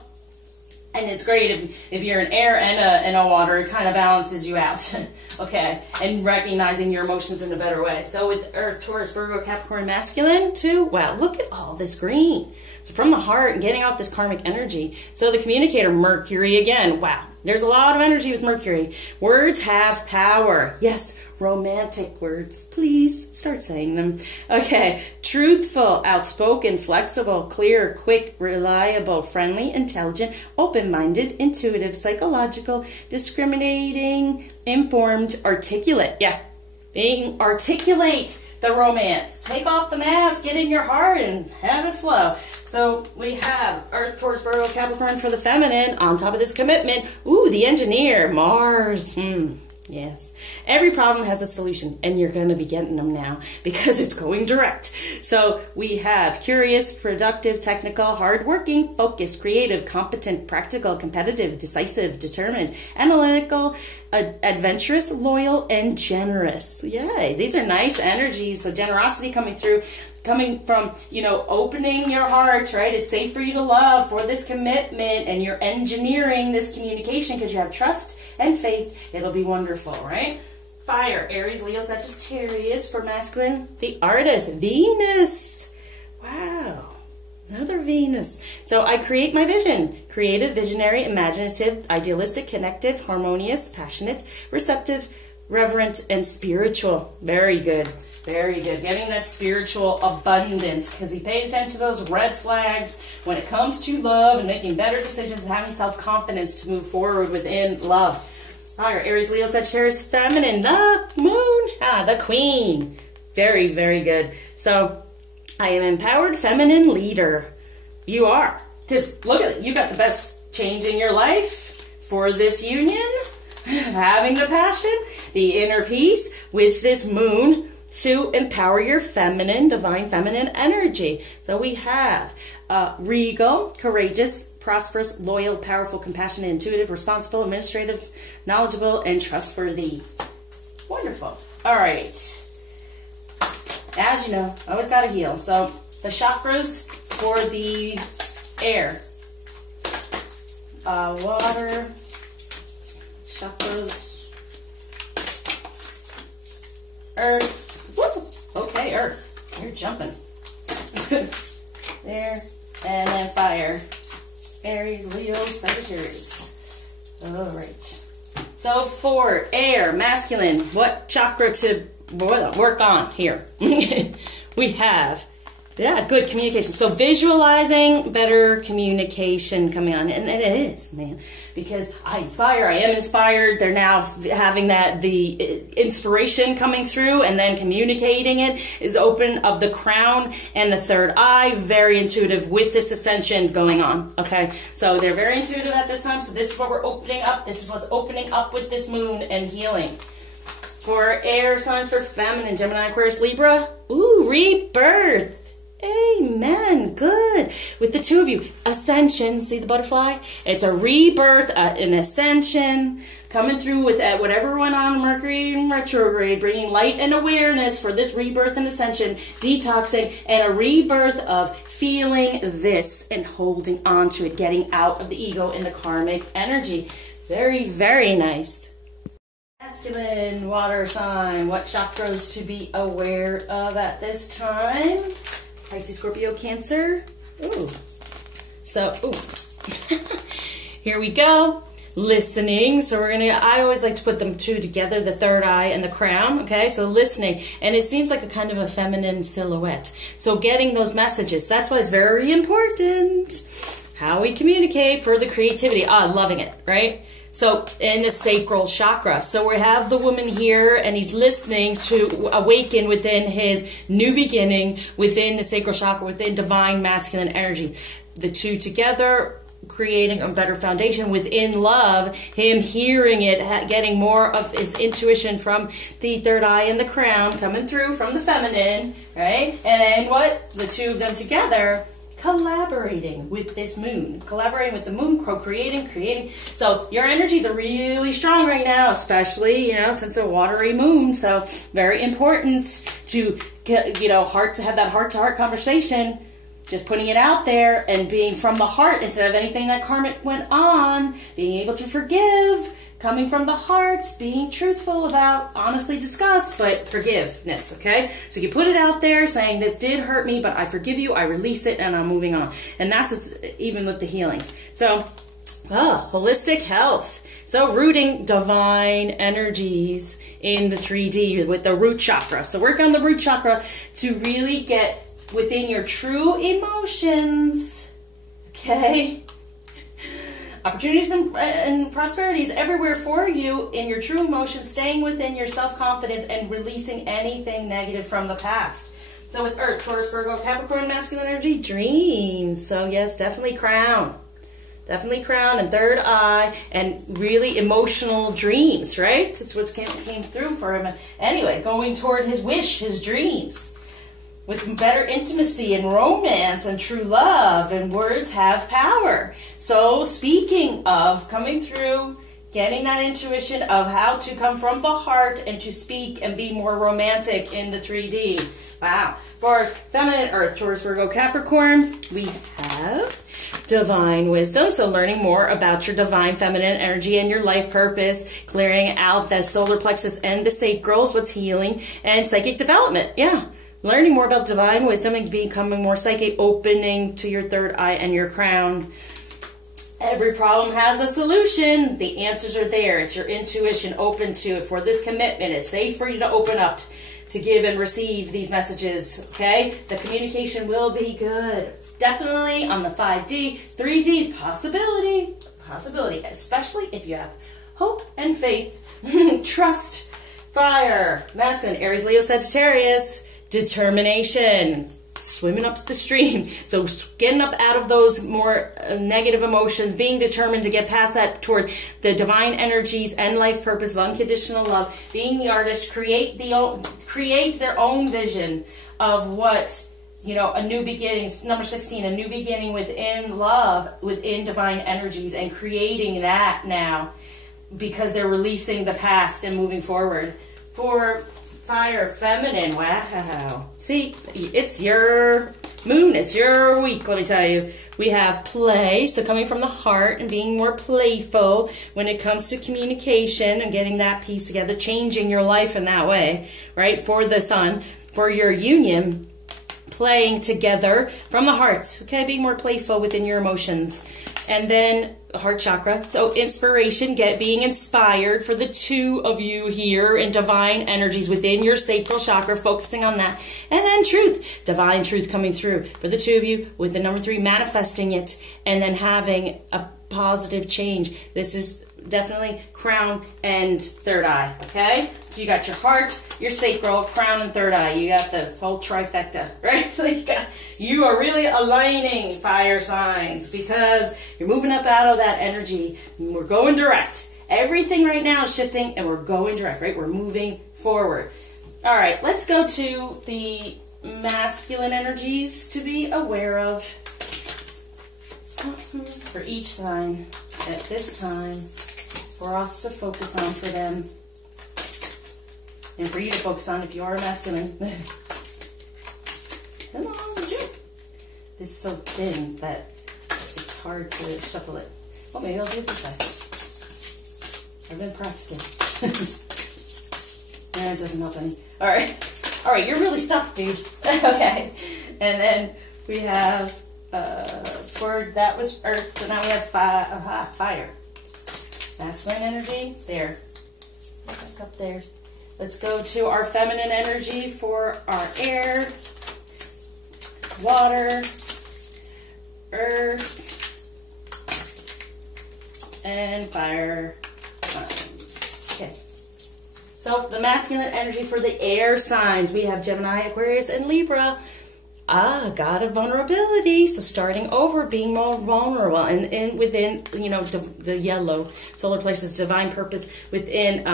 and it's great if you're an air and a water, it kind of balances you out, okay? And recognizing your emotions in a better way. So with Earth, Taurus, Virgo, Capricorn, masculine too, wow, look at all this green. So from the heart and getting off this karmic energy. So the communicator, Mercury again, wow. There's a lot of energy with Mercury. Words have power. Yes, romantic words. Please start saying them. Okay, truthful, outspoken, flexible, clear, quick, reliable, friendly, intelligent, open-minded, intuitive, psychological, discriminating, informed, articulate. Yeah, being articulate the romance. Take off the mask, get in your heart, and have it flow. So we have Earth, Taurus, Virgo, Capricorn for the feminine. On top of this commitment, ooh, the engineer, Mars. Yes. Every problem has a solution, and you're going to be getting them now because it's going direct. So we have curious, productive, technical, hardworking, focused, creative, competent, practical, competitive, decisive, determined, analytical, adventurous, loyal, and generous. Yay. These are nice energies. So generosity coming through, coming from, you know, opening your heart, right? It's safe for you to love for this commitment, and you're engineering this communication because you have trust and faith. It'll be wonderful, right? Fire, Aries, Leo, Sagittarius for masculine. The artist, Venus. Wow. Another Venus. So I create my vision. Creative, visionary, imaginative, idealistic, connective, harmonious, passionate, receptive, reverent, and spiritual. Very good. Very good. Getting that spiritual abundance, because he paid attention to those red flags when it comes to love and making better decisions and having self-confidence to move forward within love. Fire, Aries, Leo, Sagittarius, feminine, the moon, the queen. Very, very good. So I am empowered feminine leader. You are. Because look at it. You got the best change in your life for this union. Having the passion, the inner peace with this moon to empower your feminine, divine feminine energy. So we have regal, courageous, prosperous, loyal, powerful, compassionate, intuitive, responsible, administrative, knowledgeable, and trustworthy. Wonderful. All right. As you know, I always got to heal. So the chakras for the air. Water, chakras. Earth. Woo! Okay, Earth. You're jumping. There. And then fire. Aries, Leo, Sagittarius. All right. So for air, masculine, what chakra to work on here? We have, good communication. So visualizing better communication coming on. And it is, man. Because I am inspired. They're now having the inspiration coming through, and then communicating it is open of the crown and the third eye. Very intuitive with this ascension going on. Okay, so they're very intuitive at this time. So this is what we're opening up. This is what's opening up with this moon and healing. For air signs, for feminine, Gemini, Aquarius, Libra. Ooh, rebirth. Amen. Good. With the two of you, ascension. See the butterfly? It's a rebirth, an ascension, coming through with whatever went on Mercury in retrograde, bringing light and awareness for this rebirth and ascension, detoxing, and a rebirth of feeling this and holding on to it, getting out of the ego and the karmic energy. Very, very nice. Masculine, water sign. What chakras to be aware of at this time? Pisces, Scorpio, Cancer. Ooh. So, here we go. Listening. So I always like to put them two together, the third eye and the crown. Okay, so listening. And it seems like a kind of a feminine silhouette. So getting those messages. That's why it's very important. How we communicate for the creativity. Loving it, right? So in the sacral chakra. So we have the woman here, and he's listening to awaken within his new beginning, within the sacral chakra, within divine masculine energy. The two together, creating a better foundation within love, him hearing it, getting more of his intuition from the third eye and the crown coming through from the feminine, right? And then what? The two of them together, collaborating with this moon, collaborating with the moon, creating. So your energies are really strong right now, especially, since a watery moon. So very important to get, to have that heart-to-heart conversation, just putting it out there and being from the heart instead of anything that karmic went on, being able to forgive, coming from the heart, being truthful about, honestly discuss, but forgiveness, okay? So you put it out there saying, this did hurt me, but I forgive you, I release it, and I'm moving on. And that's what's, even with the healings. So, holistic health. So rooting divine energies in the 3D with the root chakra. So work on the root chakra to really get within your true emotions, okay? Opportunities and prosperities everywhere for you in your true emotions, staying within your self-confidence and releasing anything negative from the past. So with Earth, Taurus, Virgo, Capricorn, masculine energy, dreams. So yes, definitely crown. Definitely crown and third eye and really emotional dreams, right? That's what came through for him. Anyway, going toward his wish, his dreams. With better intimacy and romance and true love, and words have power. So speaking of coming through, getting that intuition of how to come from the heart and to speak and be more romantic in the 3D. Wow. For feminine Earth, Taurus, Virgo, Capricorn, we have divine wisdom. So learning more about your divine feminine energy and your life purpose, clearing out the solar plexus and the sacrals, what's healing, and psychic development. Yeah. Learning more about divine wisdom and becoming more psychic, opening to your third eye and your crown. Every problem has a solution. The answers are there. It's your intuition, open to it for this commitment. It's safe for you to open up, to give and receive these messages, okay? The communication will be good. Definitely on the 5D. 3D's possibility, especially if you have hope and faith. Trust, fire, masculine, Aries, Leo, Sagittarius. Determination, swimming up the stream. So getting up out of those more negative emotions, being determined to get past that toward the divine energies and life purpose of unconditional love, being the artist, create their own vision of what, a new beginning, number 16, a new beginning within love, within divine energies, and creating that now because they're releasing the past and moving forward. For fire, feminine, wow. See, it's your Moon, it's your week, let me tell you. We have play, so coming from the heart and being more playful when it comes to communication and getting that piece together, changing your life in that way, right? For the sun, for your union, playing together from the heart, okay? Being more playful within your emotions. And then heart chakra, so inspiration, being inspired for the two of you here in divine energies within your sacral chakra, focusing on that. And then truth, divine truth coming through for the two of you with the number 3, manifesting it and then having a positive change. This is definitely crown and third eye, okay? So you got your heart, your sacral, crown, and third eye. You got the whole trifecta, right? So you are really aligning fire signs because you're moving up out of that energy. And we're going direct. Everything right now is shifting and we're going direct, right? We're moving forward. All right, let's go to the masculine energies to be aware of for each sign at this time, for us to focus on for them, and for you to focus on if you are a masculine. Come on, would you? This is so thin that it's hard to shuffle it. Well, maybe I'll do it this way. I've been practicing. Yeah, it doesn't help any. All right, you're really stuck, dude. Okay, and then we have that was earth, so now we have fire. Masculine energy, there. Back up there. Let's go to our feminine energy for our air, water, earth, and fire. Okay. So the masculine energy for the air signs, we have Gemini, Aquarius, and Libra. God of vulnerability. So starting over, being more vulnerable, and within, you know, the yellow solar plexus, divine purpose within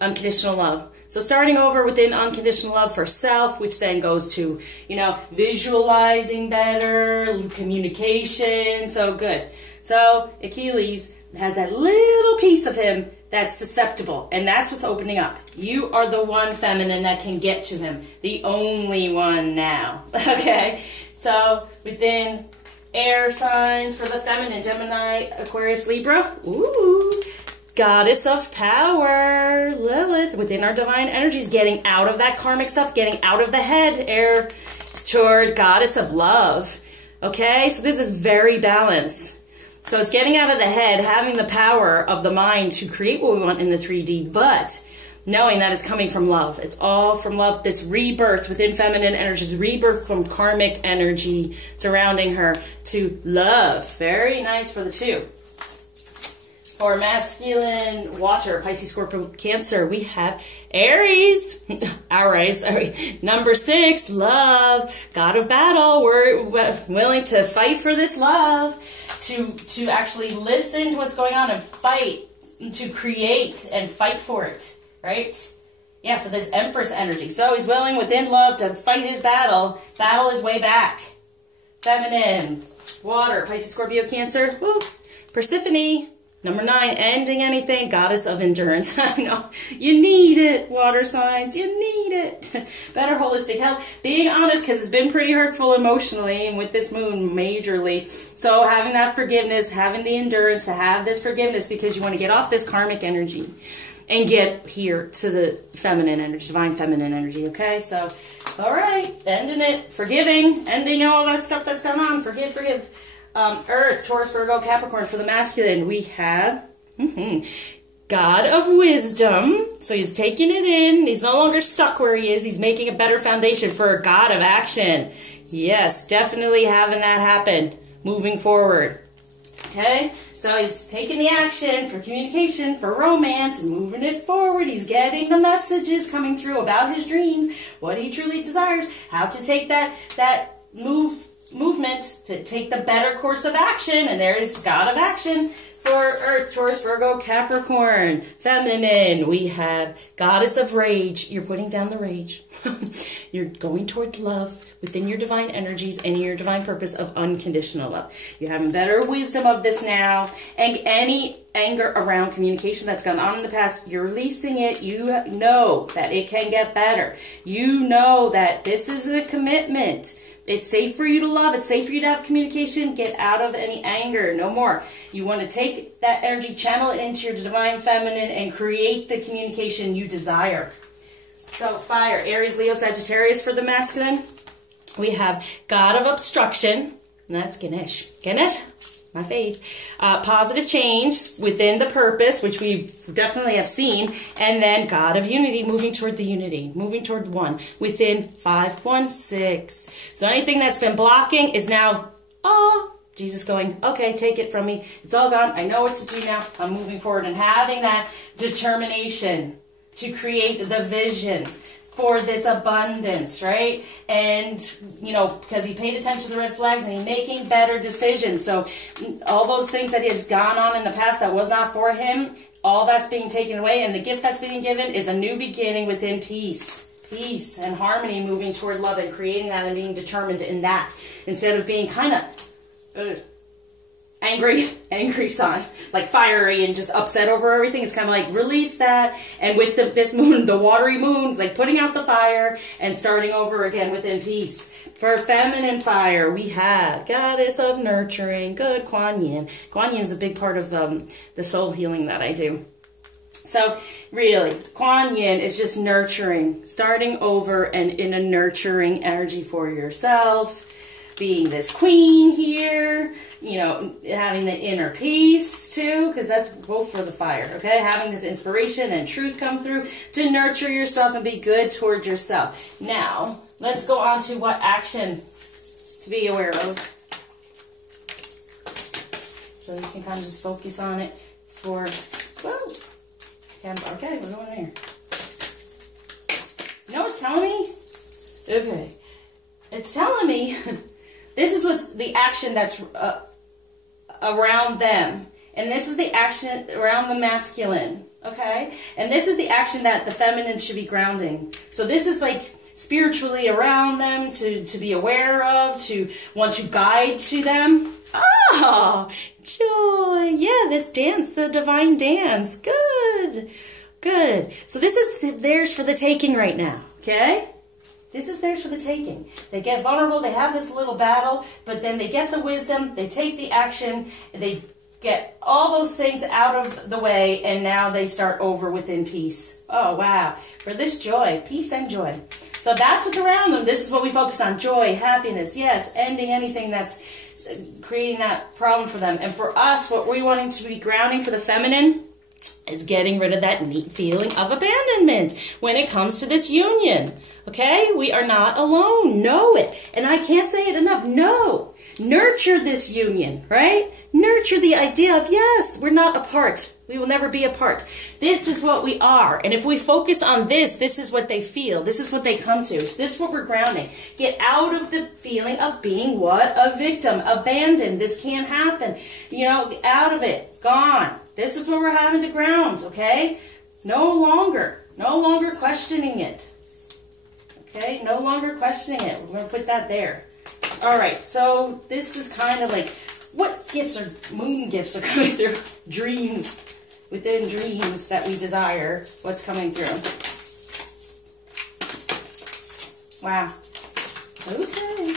unconditional love. So starting over within unconditional love for self, which then goes to, you know, visualizing better, communication. So good. So Achilles has that little piece of him that's susceptible, and that's what's opening up. You are the one feminine that can get to him, the only one now. Okay, so within air signs for the feminine, Gemini, Aquarius, Libra. Ooh, goddess of power, Lilith, within our divine energies, getting out of that karmic stuff, getting out of the head, air toward goddess of love. Okay, so this is very balanced. So it's getting out of the head, having the power of the mind to create what we want in the 3D, but knowing that it's coming from love. It's all from love. This rebirth within feminine energy, rebirth from karmic energy surrounding her to love. Very nice for the two. For masculine, water, Pisces, Scorpio, Cancer, we have Aries. Aries, sorry. Number 6, love. God of battle. We're willing to fight for this love. To actually listen to what's going on and fight, to create and fight for it, right? Yeah, for this Empress energy. So he's willing within love to fight his battle. Battle his way back. Feminine, water, Pisces, Scorpio, Cancer. Woo. Persephone, number 9, ending anything, goddess of endurance. I know, you need it, water signs, you need it. Better holistic health. Being honest, because it's been pretty hurtful emotionally, and with this moon, majorly. So having that forgiveness, having the endurance to have this forgiveness, because you want to get off this karmic energy and get here to the feminine energy, divine feminine energy, okay? So, all right, ending it, forgiving, ending all that stuff that's gone on, forgive. Earth, Taurus, Virgo, Capricorn. For the masculine, we have God of wisdom. So he's taking it in. He's no longer stuck where he is. He's making a better foundation for a God of action. Yes, definitely having that happen. Moving forward. Okay? So he's taking the action for communication, for romance, and moving it forward. He's getting the messages coming through about his dreams, what he truly desires, how to take that movement to take the better course of action. And there is God of action. For Earth, Taurus, Virgo, Capricorn. Feminine, we have Goddess of Rage. You're putting down the rage. You're going toward love within your divine energies and your divine purpose of unconditional love. You're having better wisdom of this now. And any anger around communication that's gone on in the past, you're releasing it. You know that it can get better. You know that this is a commitment It's safe for you to love. It's safe for you to have communication. Get out of any anger. No more. You want to take that energy, channel it into your divine feminine, and create the communication you desire. So fire, Aries, Leo, Sagittarius for the masculine. We have God of Obstruction. And that's Ganesh. Ganesh, my fave. Positive change within the purpose, which we definitely have seen. And then God of Unity, moving toward the unity, moving toward one within 5, 1, 6. So anything that's been blocking is now, Jesus going, okay, take it from me. It's all gone. I know what to do now. I'm moving forward and having that determination to create the vision for this abundance, right? And, you know, because he paid attention to the red flags and he's making better decisions. So all those things that he has gone on in the past that was not for him, all that's being taken away. And the gift that's being given is a new beginning within peace. Peace and harmony, moving toward love and creating that and being determined in that. Instead of being kind of angry sign, like fiery and just upset over everything. It's kind of like release that, and with this moon, the watery moon's like putting out the fire and starting over again within peace. For feminine fire, we have Goddess of Nurturing, good Kuan Yin. Kuan Yin is a big part of the soul healing that I do. So really, Kuan Yin is just nurturing, starting over and in a nurturing energy for yourself. Being this queen here, you know, having the inner peace too, because that's both for the fire, okay? Having this inspiration and truth come through to nurture yourself and be good towards yourself. Now, let's go on to what action to be aware of. So you can kind of just focus on it for, okay, we're going there. You know what it's telling me? Okay. It's telling me this is what's the action that's around them. And this is the action around the masculine. Okay? And this is the action that the feminine should be grounding. So this is like spiritually around them to be aware of, to want to guide to them. Oh, joy. Yeah, this dance, the divine dance. Good. Good. So this is theirs for the taking right now. Okay? This is theirs for the taking. They get vulnerable, they have this little battle, but then they get the wisdom, they take the action, they get all those things out of the way, and now they start over within peace. Oh, wow. For this joy, peace and joy. So that's what's around them. This is what we focus on. Joy, happiness, yes, ending anything that's creating that problem for them. And for us, what we're wanting to be grounding for the feminine is getting rid of that neat feeling of abandonment when it comes to this union. Okay? We are not alone. Know it. And I can't say it enough. No. Nurture this union, right? Nurture the idea of, yes, we're not apart. We will never be apart. This is what we are. And if we focus on this, this is what they feel. This is what they come to. So this is what we're grounding. Get out of the feeling of being what? A victim. Abandoned. This can't happen. You know, out of it. Gone. This is what we're having to ground, okay? No longer questioning it. Okay? No longer questioning it. We're going to put that there. All right. So this is kind of like what gifts or moon gifts are coming through? Dreams. Within dreams that we desire. What's coming through? Wow. Okay.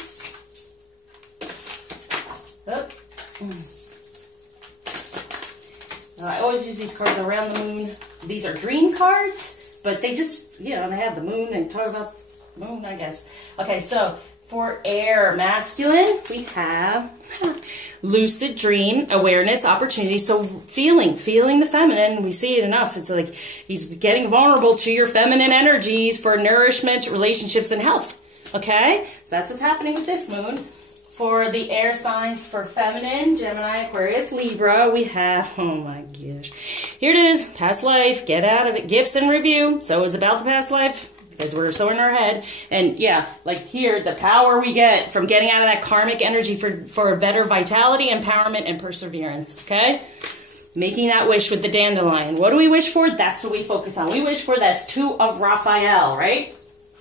I always use these cards around the moon. These are dream cards, but they just, you know, they have the moon and talk about the moon, I guess. Okay, so for air masculine, we have lucid dream, awareness, opportunity. So feeling the feminine. We see it enough. It's like he's getting vulnerable to your feminine energies for nourishment, relationships, and health. Okay? So that's what's happening with this moon. For the air signs for feminine, Gemini, Aquarius, Libra, we have, oh my gosh. Here it is, past life, get out of it, gifts and review. So it's about the past life, because we're so in our head. And yeah, like here, the power we get from getting out of that karmic energy for better vitality, empowerment, and perseverance, okay? Making that wish with the dandelion. What do we wish for? That's what we focus on. We wish for that's 2 of Raphael, right?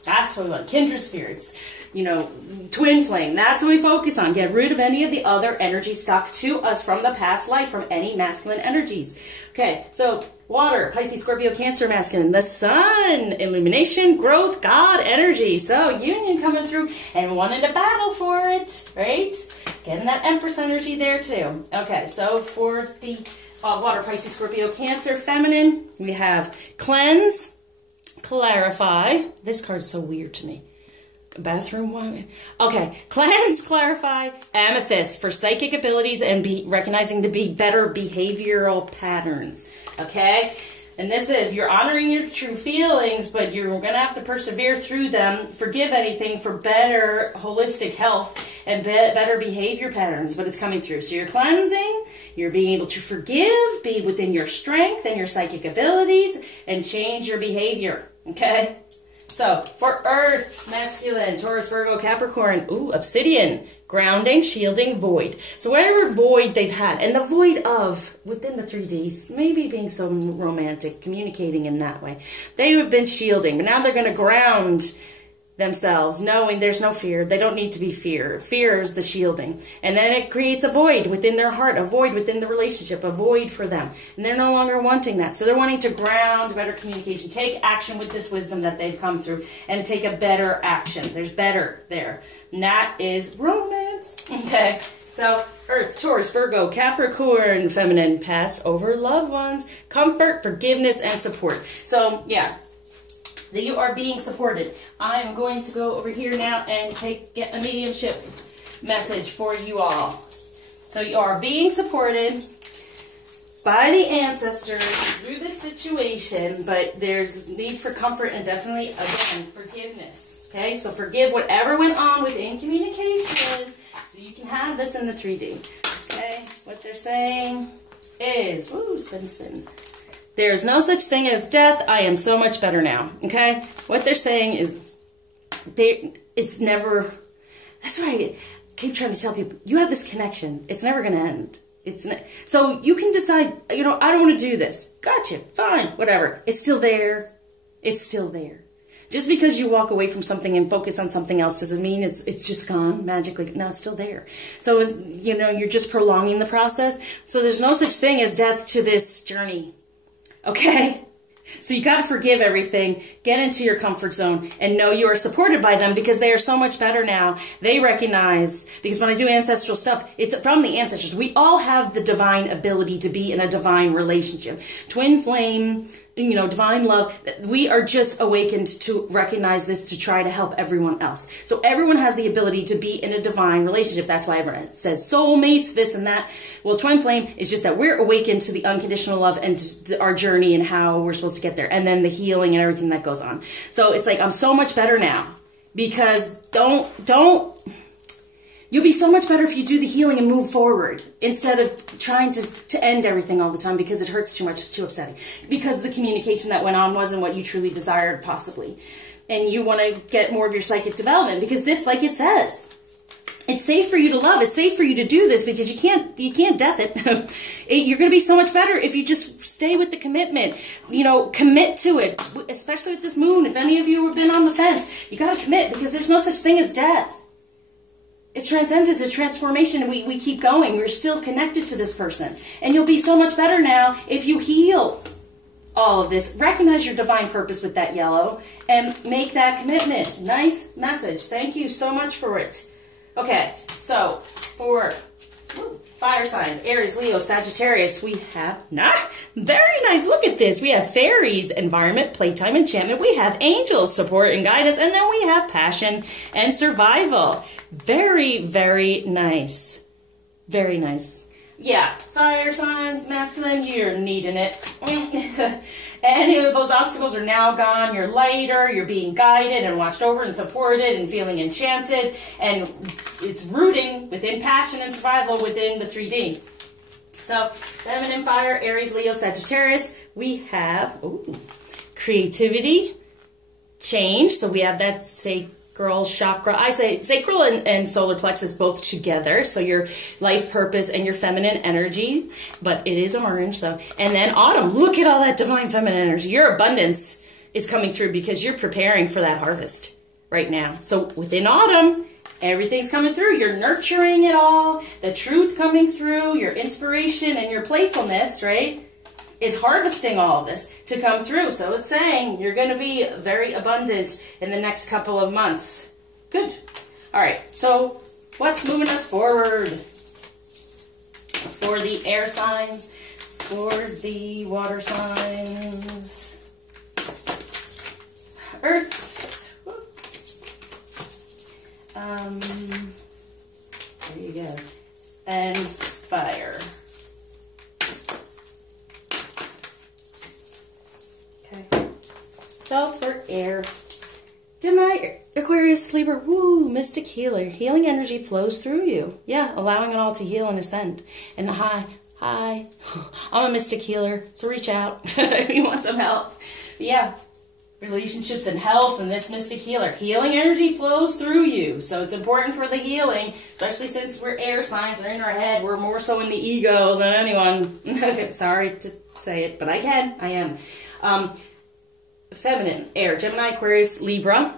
That's what we want. Kindred spirits. you know, twin flame. That's what we focus on. Get rid of any of the other energy stuck to us from the past life, from any masculine energies. Okay, so water, Pisces, Scorpio, Cancer, masculine. The sun, illumination, growth, God energy. So union coming through and wanting to battle for it, right? Getting that Empress energy there too. Okay, so for the water, Pisces, Scorpio, Cancer, feminine, we have cleanse, clarify. This card's so weird to me. Bathroom one. Okay, cleanse, clarify, amethyst for psychic abilities and recognizing the better behavioral patterns. Okay, and this is, you're honoring your true feelings, but you're going to have to persevere through them. Forgive anything for better holistic health and better behavior patterns, but it's coming through. So you're cleansing, you're being able to forgive, be within your strength and your psychic abilities, and change your behavior. Okay. So, for Earth, masculine, Taurus, Virgo, Capricorn, obsidian, grounding, shielding, void. So whatever void they've had, and the void of, within the 3Ds, maybe being so romantic, communicating in that way, they have been shielding, but now they're going to ground themselves, knowing there's no fear. They don't need to be fear. Fear is the shielding. And then it creates a void within their heart, a void within the relationship, a void for them. And they're no longer wanting that. So they're wanting to ground better communication, take action with this wisdom that they've come through, and take a better action. There's better there. And that is romance. Okay. So, Earth, Taurus, Virgo, Capricorn, feminine, past, over, loved ones, comfort, forgiveness, and support. So, yeah. That you are being supported. I'm going to go over here now and get a mediumship message for you all. So you are being supported by the ancestors through this situation, but there's need for comfort and definitely, again, forgiveness. Okay, so forgive whatever went on within communication so you can have this in the 3D. Okay, what they're saying is, spin. There's no such thing as death. I am so much better now. Okay? What they're saying is, it's never, that's why I keep trying to tell people, you have this connection. It's never going to end. So you can decide, I don't want to do this. Gotcha. Fine. Whatever. It's still there. It's still there. Just because you walk away from something and focus on something else doesn't mean it's just gone magically. No, it's still there. So, you're just prolonging the process. So there's no such thing as death to this journey. Okay? So you got to forgive everything, get into your comfort zone, and know you are supported by them because they are so much better now. They recognize, because when I do ancestral stuff, it's from the ancestors. We all have the divine ability to be in a divine relationship. Twin flame, divine love. We are just awakened to recognize this to try to help everyone else. So everyone has the ability to be in a divine relationship. That's why everyone says soulmates, this and that. Well, twin flame is just that we're awakened to the unconditional love and our journey and how we're supposed to get there. And then the healing and everything that goes on. So it's like, I'm so much better now. Because you'll be so much better if you do the healing and move forward instead of trying to end everything all the time because it hurts too much, it's too upsetting. Because the communication that went on wasn't what you truly desired, possibly. And you want to get more of your psychic development because this, like it says, it's safe for you to love. It's safe for you to do this because you can't death it. You're going to be so much better if you just stay with the commitment. Commit to it, especially with this moon. If any of you have been on the fence, you got to commit because there's no such thing as death. It's transcendence, it's transformation, and we keep going. We're still connected to this person. And you'll be so much better now if you heal all of this. Recognize your divine purpose with that yellow and make that commitment. Nice message. Thank you so much for it. Okay, so for fire signs, Aries, Leo, Sagittarius, we have, very nice, look at this. We have fairies, environment, playtime, enchantment. We have angels, support and guidance, and then we have passion and survival. Very, very nice. Very nice. Yeah, fire signs, masculine, you're needing it. Any of those obstacles are now gone. You're lighter, you're being guided and watched over and supported and feeling enchanted. And it's rooting within passion and survival within the 3D. So, feminine, fire, Aries, Leo, Sagittarius. We have creativity, change. So we have that sacral chakra. I say sacral and solar plexus both together. So your life purpose and your feminine energy. But it is orange. So, and then autumn. Look at all that divine feminine energy. Your abundance is coming through because you're preparing for that harvest. right now. So within autumn, everything's coming through. You're nurturing it all. The truth coming through, your inspiration and your playfulness, right, is harvesting all of this to come through. So it's saying you're going to be very abundant in the next couple of months. Good. All right. So what's moving us forward? For the air signs, for the water signs, earth, there you go, and fire. Okay, so for air, Gemini, Aquarius, Libra, woo, mystic healer. Healing energy flows through you. Yeah, allowing it all to heal and ascend. And the hi, I'm a mystic healer, so reach out if you want some help. But yeah, relationships and health and this mystic healer. Healing energy flows through you, so it's important for the healing, especially since we're air signs, are in our head. We're more so in the ego than anyone. Sorry to say it, but I am. Feminine, air, Gemini, Aquarius, Libra,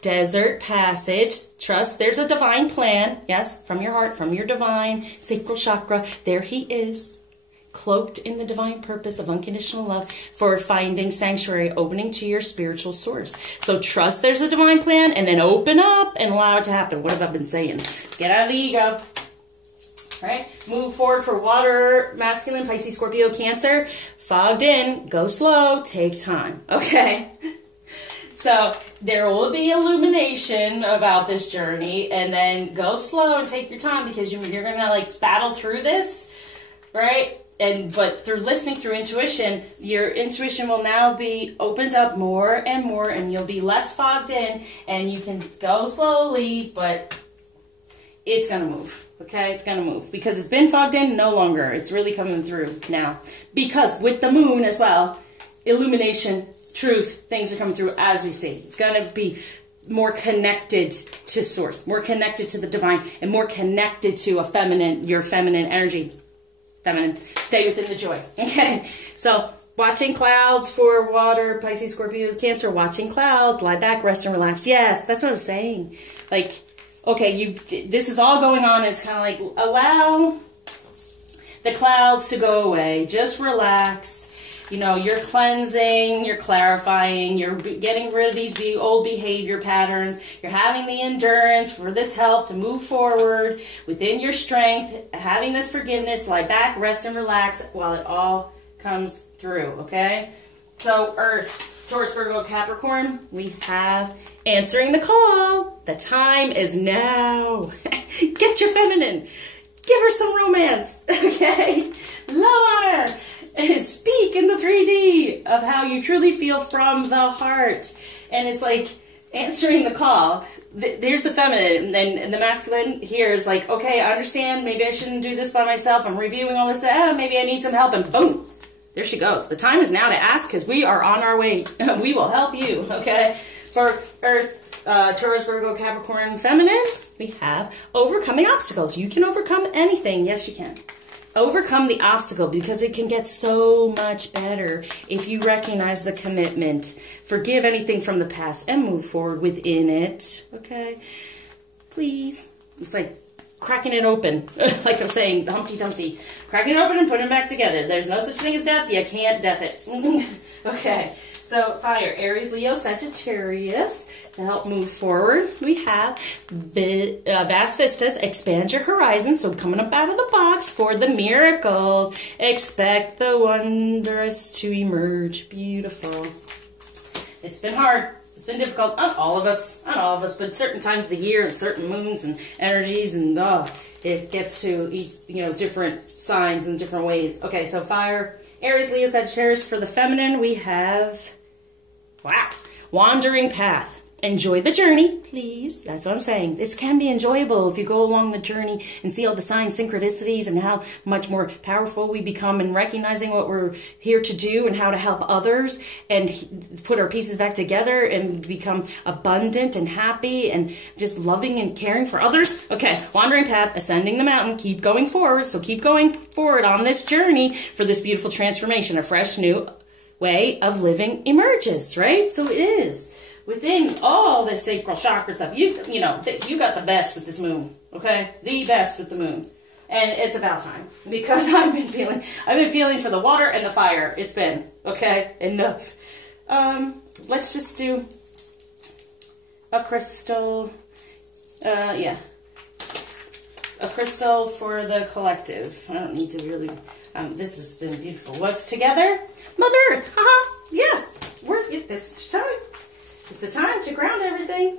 desert passage, trust there's a divine plan, yes, from your heart, from your divine sacral chakra, there he is, cloaked in the divine purpose of unconditional love for finding sanctuary, opening to your spiritual source. So trust there's a divine plan and then open up and allow it to happen. What have I been saying? Get out of the ego. Right? Move forward for water, masculine, Pisces, Scorpio, Cancer. Fogged in, go slow, take time. Okay? So there will be illumination about this journey, and then go slow and take your time because you're going to like battle through this, right? But through listening, through intuition, your intuition will now be opened up more and more, and you'll be less fogged in, and you can go slowly, but it's going to move. Okay, it's going to move because it's been fogged in no longer. It's really coming through now because with the moon as well, illumination, truth, things are coming through as we see. It's going to be more connected to source, more connected to the divine, and more connected to a feminine, your feminine energy. Feminine, stay within the joy. Okay, so watching clouds for water, Pisces, Scorpio, Cancer, watching clouds, lie back, rest and relax. Yes, that's what I'm saying. Like, okay, this is all going on. It's kind of like allow the clouds to go away. Just relax. You know, you're cleansing, you're clarifying, you're getting rid of these old behavior patterns. You're having the endurance for this help to move forward within your strength, having this forgiveness, lie back, rest and relax while it all comes through, okay? So, Earth, Taurus, Virgo, Capricorn, we have answering the call. The time is now. Get your feminine. Give her some romance, okay? Love on her. Speak in the 3D of how you truly feel from the heart. And it's like answering the call. There's the feminine, and the masculine here is like, okay, I understand. Maybe I shouldn't do this by myself. I'm reviewing all this. Maybe I need some help. And boom, there she goes. The time is now to ask because we are on our way. We will help you, okay? For Earth, Taurus, Virgo, Capricorn, feminine, we have overcoming obstacles. You can overcome anything. Yes, you can. Overcome the obstacle because it can get so much better if you recognize the commitment. Forgive anything from the past and move forward within it. Okay? Please. It's like cracking it open. Like I'm saying, Humpty Dumpty. Cracking it open and putting it back together. There's no such thing as death. You can't death it. Okay. So, fire, Aries, Leo, Sagittarius. To help move forward, we have vast vistas, expand your horizons. So coming up out of the box for the miracles. Expect the wondrous to emerge. Beautiful. It's been hard. It's been difficult. Not all of us, but certain times of the year and certain moons and energies and it gets to, different signs in different ways. Okay, so fire, Aries, Leo, Sagittarius. For the feminine, we have, wandering path. Enjoy the journey, please. That's what I'm saying. This can be enjoyable if you go along the journey and see all the signs, synchronicities, and how much more powerful we become in recognizing what we're here to do and how to help others and put our pieces back together and become abundant and happy and just loving and caring for others. Okay, wandering path, ascending the mountain, keep going forward. So keep going forward on this journey for this beautiful transformation. A fresh new way of living emerges, right? So it is. within all this sacral chakra stuff, you got the best with this moon, okay? The best with the moon. And it's about time, because I've been feeling for the water and the fire. It's been, okay? Enough. Let's just do a crystal, yeah. A crystal for the collective. I don't need to really, this has been beautiful. What's together? Mother Earth, haha, yeah. It's time. It's the time to ground everything.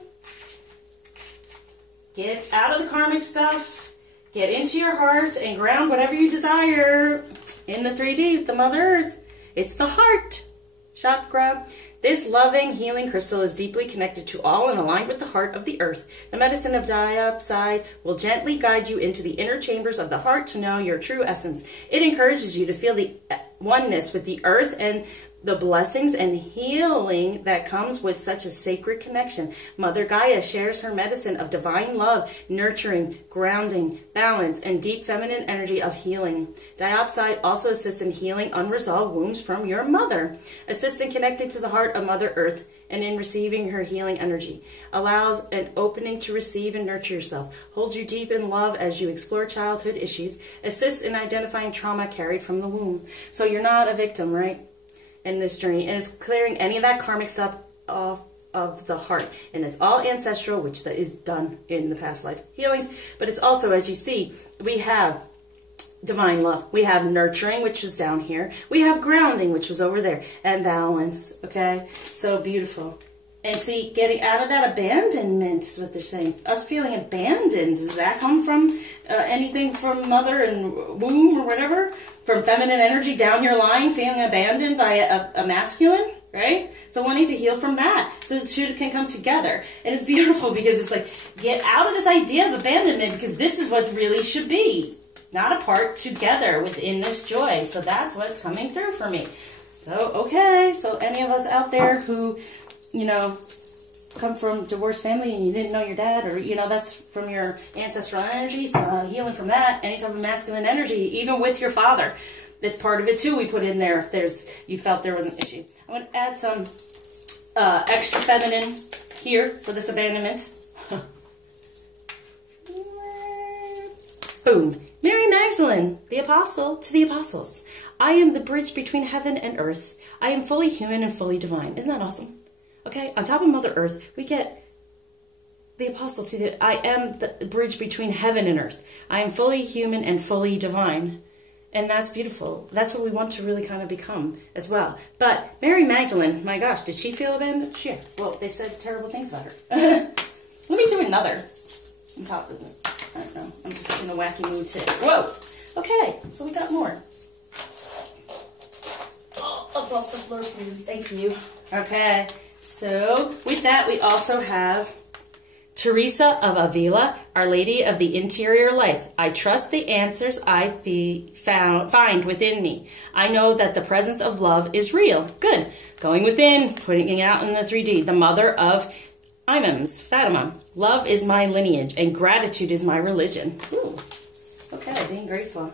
Get out of the karmic stuff. Get into your heart and ground whatever you desire in the 3D, the Mother Earth. It's the heart chakra. This loving, healing crystal is deeply connected to all and aligned with the heart of the earth. The medicine of diopside will gently guide you into the inner chambers of the heart to know your true essence. It encourages you to feel the oneness with the earth and the blessings and healing that comes with such a sacred connection. Mother Gaia shares her medicine of divine love, nurturing, grounding, balance, and deep feminine energy of healing. Diopside also assists in healing unresolved wounds from your mother. Assisting connected to the heart of Mother Earth and in receiving her healing energy. Allows an opening to receive and nurture yourself. Holds you deep in love as you explore childhood issues. Assists in identifying trauma carried from the womb. So you're not a victim, right? In this journey, and it's clearing any of that karmic stuff off of the heart, and it's all ancestral, which that is done in the past life healings. But it's also, as you see, we have divine love, we have nurturing, which is down here, we have grounding, which was over there, and balance. Okay, so beautiful. And see, getting out of that abandonment is what they're saying. Us feeling abandoned, does that come from anything from mother and womb or whatever? From feminine energy down your line, feeling abandoned by a masculine, right? So wanting to heal from that so the two can come together. And it's beautiful because it's like, get out of this idea of abandonment, because this is what really should be. Not apart, together within this joy. So that's what's coming through for me. So, okay, so any of us out there who, you know, come from divorced family and you didn't know your dad, or, you know, that's from your ancestral energy, so healing from that, any type of masculine energy, even with your father. That's part of it too, we put in there if you felt there was an issue. I want to add some extra feminine here for this abandonment. Boom. Mary Magdalene, the apostle to the apostles. I am the bridge between heaven and earth. I am fully human and fully divine. Isn't that awesome? Okay, on top of Mother Earth, we get the apostle to the, I am the bridge between heaven and earth. I am fully human and fully divine. And that's beautiful. That's what we want to really kind of become as well. But Mary Magdalene, my gosh, did she feel abandoned? Sure. Well, they said terrible things about her. Let me do another on top of it. I don't know. I'm just in a wacky mood today. Whoa! Okay, so we got more. Oh, above the floor, please. Thank you. Okay. So, with that, we also have Teresa of Avila, Our Lady of the Interior Life. I trust the answers I find within me. I know that the presence of love is real. Good. Going within, putting it out in the 3D. The mother of Imams, Fatima. Love is my lineage, and gratitude is my religion. Ooh. Okay, being grateful.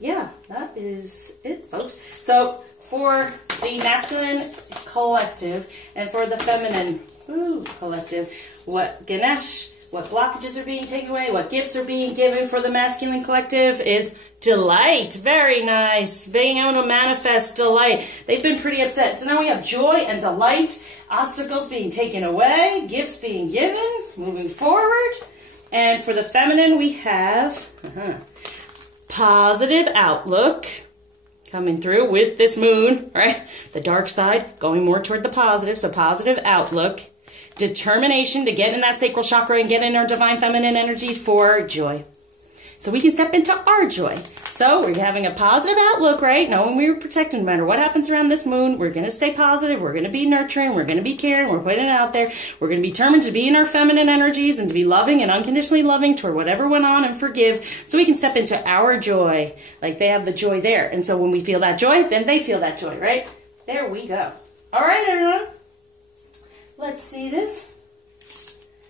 Yeah, that is it, folks. So, for the masculine collective and for the feminine collective, what Ganesh, what blockages are being taken away, what gifts are being given for the masculine collective is delight. Very nice. Being able to manifest delight. They've been pretty upset. So now we have joy and delight, obstacles being taken away, gifts being given, moving forward. And for the feminine, we have positive outlook coming through with this moon, right? The dark side going more toward the positive, so positive outlook. Determination to get in that sacral chakra and get in our divine feminine energies for joy. So we can step into our joy. So we're having a positive outlook, right? Knowing we're protected no matter what happens around this moon. We're going to stay positive. We're going to be nurturing. We're going to be caring. We're putting it out there. We're going to be determined to be in our feminine energies and to be loving and unconditionally loving toward whatever went on and forgive. So we can step into our joy. Like they have the joy there. And so when we feel that joy, then they feel that joy, right? There we go. All right, everyone. Let's see this.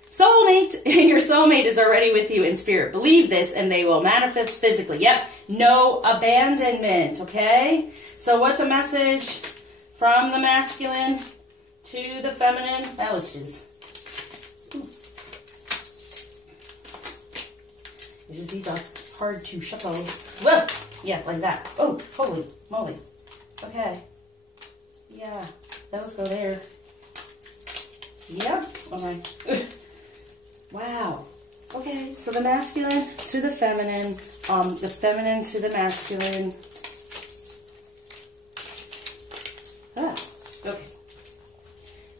Soulmate. Your soulmate is already with you in spirit. Believe this and they will manifest physically. Yep. No abandonment. Okay? So what's a message from the masculine to the feminine. Now let's just. These are hard to shuffle. Whoa! Yeah, like that. Oh, holy moly. Okay. Yeah, those go there. Yep. Okay. Wow. Okay, so the masculine to the feminine to the masculine. Ah, okay.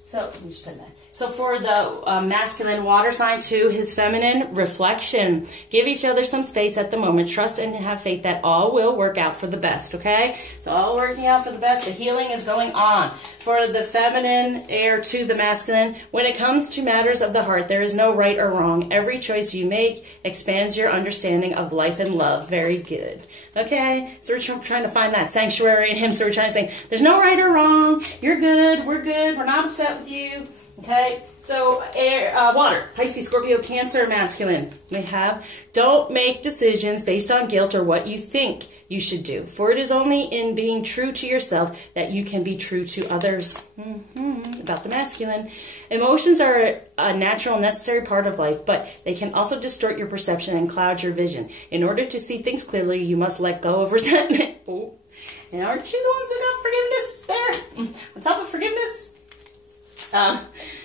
So, let me just put that. So for the masculine water sign to his feminine, reflection. Give each other some space at the moment. Trust and have faith that all will work out for the best, okay? So all working out for the best. The healing is going on. For the feminine air to the masculine, when it comes to matters of the heart, there is no right or wrong. Every choice you make expands your understanding of life and love. Very good. Okay? So we're trying to find that sanctuary in him. So we're trying to say, there's no right or wrong. You're good. We're good. We're not upset with you. Okay, so air, water, Pisces, Scorpio, Cancer, masculine. We have, don't make decisions based on guilt or what you think you should do. For it is only in being true to yourself that you can be true to others. About the masculine. Emotions are a natural, necessary part of life, but they can also distort your perception and cloud your vision. In order to see things clearly, you must let go of resentment. Oh. And aren't you the ones who got forgiveness there? On top of forgiveness?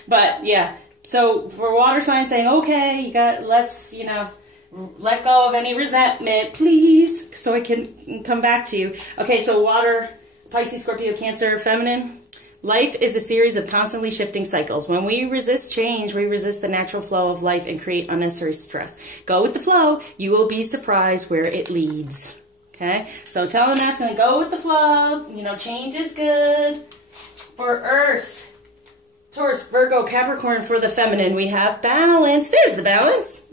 But yeah, so for water sign saying, okay, you got, let's, you know, let go of any resentment, please, so I can come back to you. Okay, so water, Pisces, Scorpio, Cancer, feminine. Life is a series of constantly shifting cycles. When we resist change, we resist the natural flow of life and create unnecessary stress. Go with the flow. You will be surprised where it leads. Okay, so tell the masculine, go with the flow. You know, change is good. For Earth, Taurus, Virgo, Capricorn for the feminine, we have balance. There's the balance.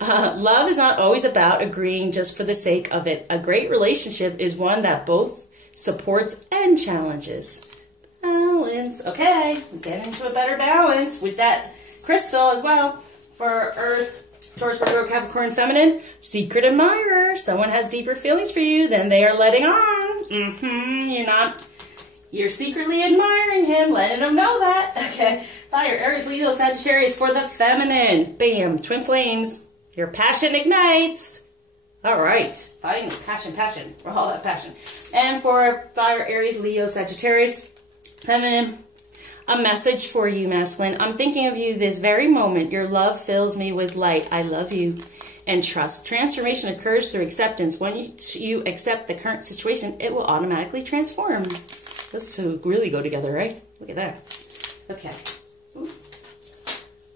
Love is not always about agreeing just for the sake of it. A great relationship is one that both supports and challenges. Balance. Okay, get into a better balance with that crystal as well. For Earth, Taurus, Virgo, Capricorn, feminine, secret admirer. Someone has deeper feelings for you than they are letting on. You're secretly admiring him, letting him know that. Okay. Fire, Aries, Leo, Sagittarius for the feminine. Bam. Twin flames. Your passion ignites. All right. Finally, passion. For all that passion. And for fire, Aries, Leo, Sagittarius, feminine. A message for you, masculine. I'm thinking of you this very moment. Your love fills me with light. I love you. And trust. Transformation occurs through acceptance. When you accept the current situation, it will automatically transform. Those two really go together, right? Look at that. Okay. Ooh.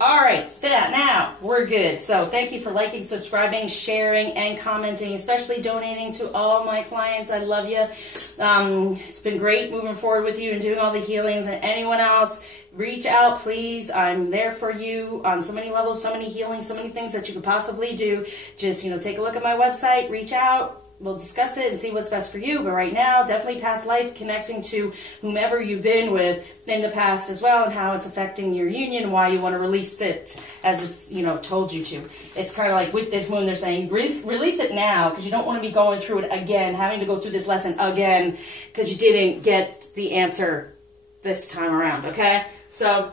All right. Now, we're good. So thank you for liking, subscribing, sharing, and commenting, especially donating to all my clients. I love you. It's been great moving forward with you and doing all the healings. And anyone else, reach out, please. I'm there for you on so many levels, so many healings, so many things that you could possibly do. Just, take a look at my website, reach out. We'll discuss it and see what's best for you. But right now, definitely past life, connecting to whomever you've been with in the past as well, and how it's affecting your union, why you want to release it as it's, told you to. It's kind of like with this moon, they're saying, release it now, because you don't want to be going through it again, having to go through this lesson again, because you didn't get the answer this time around, okay? So,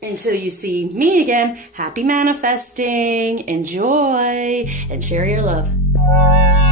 until you see me again, happy manifesting, enjoy, and share your love.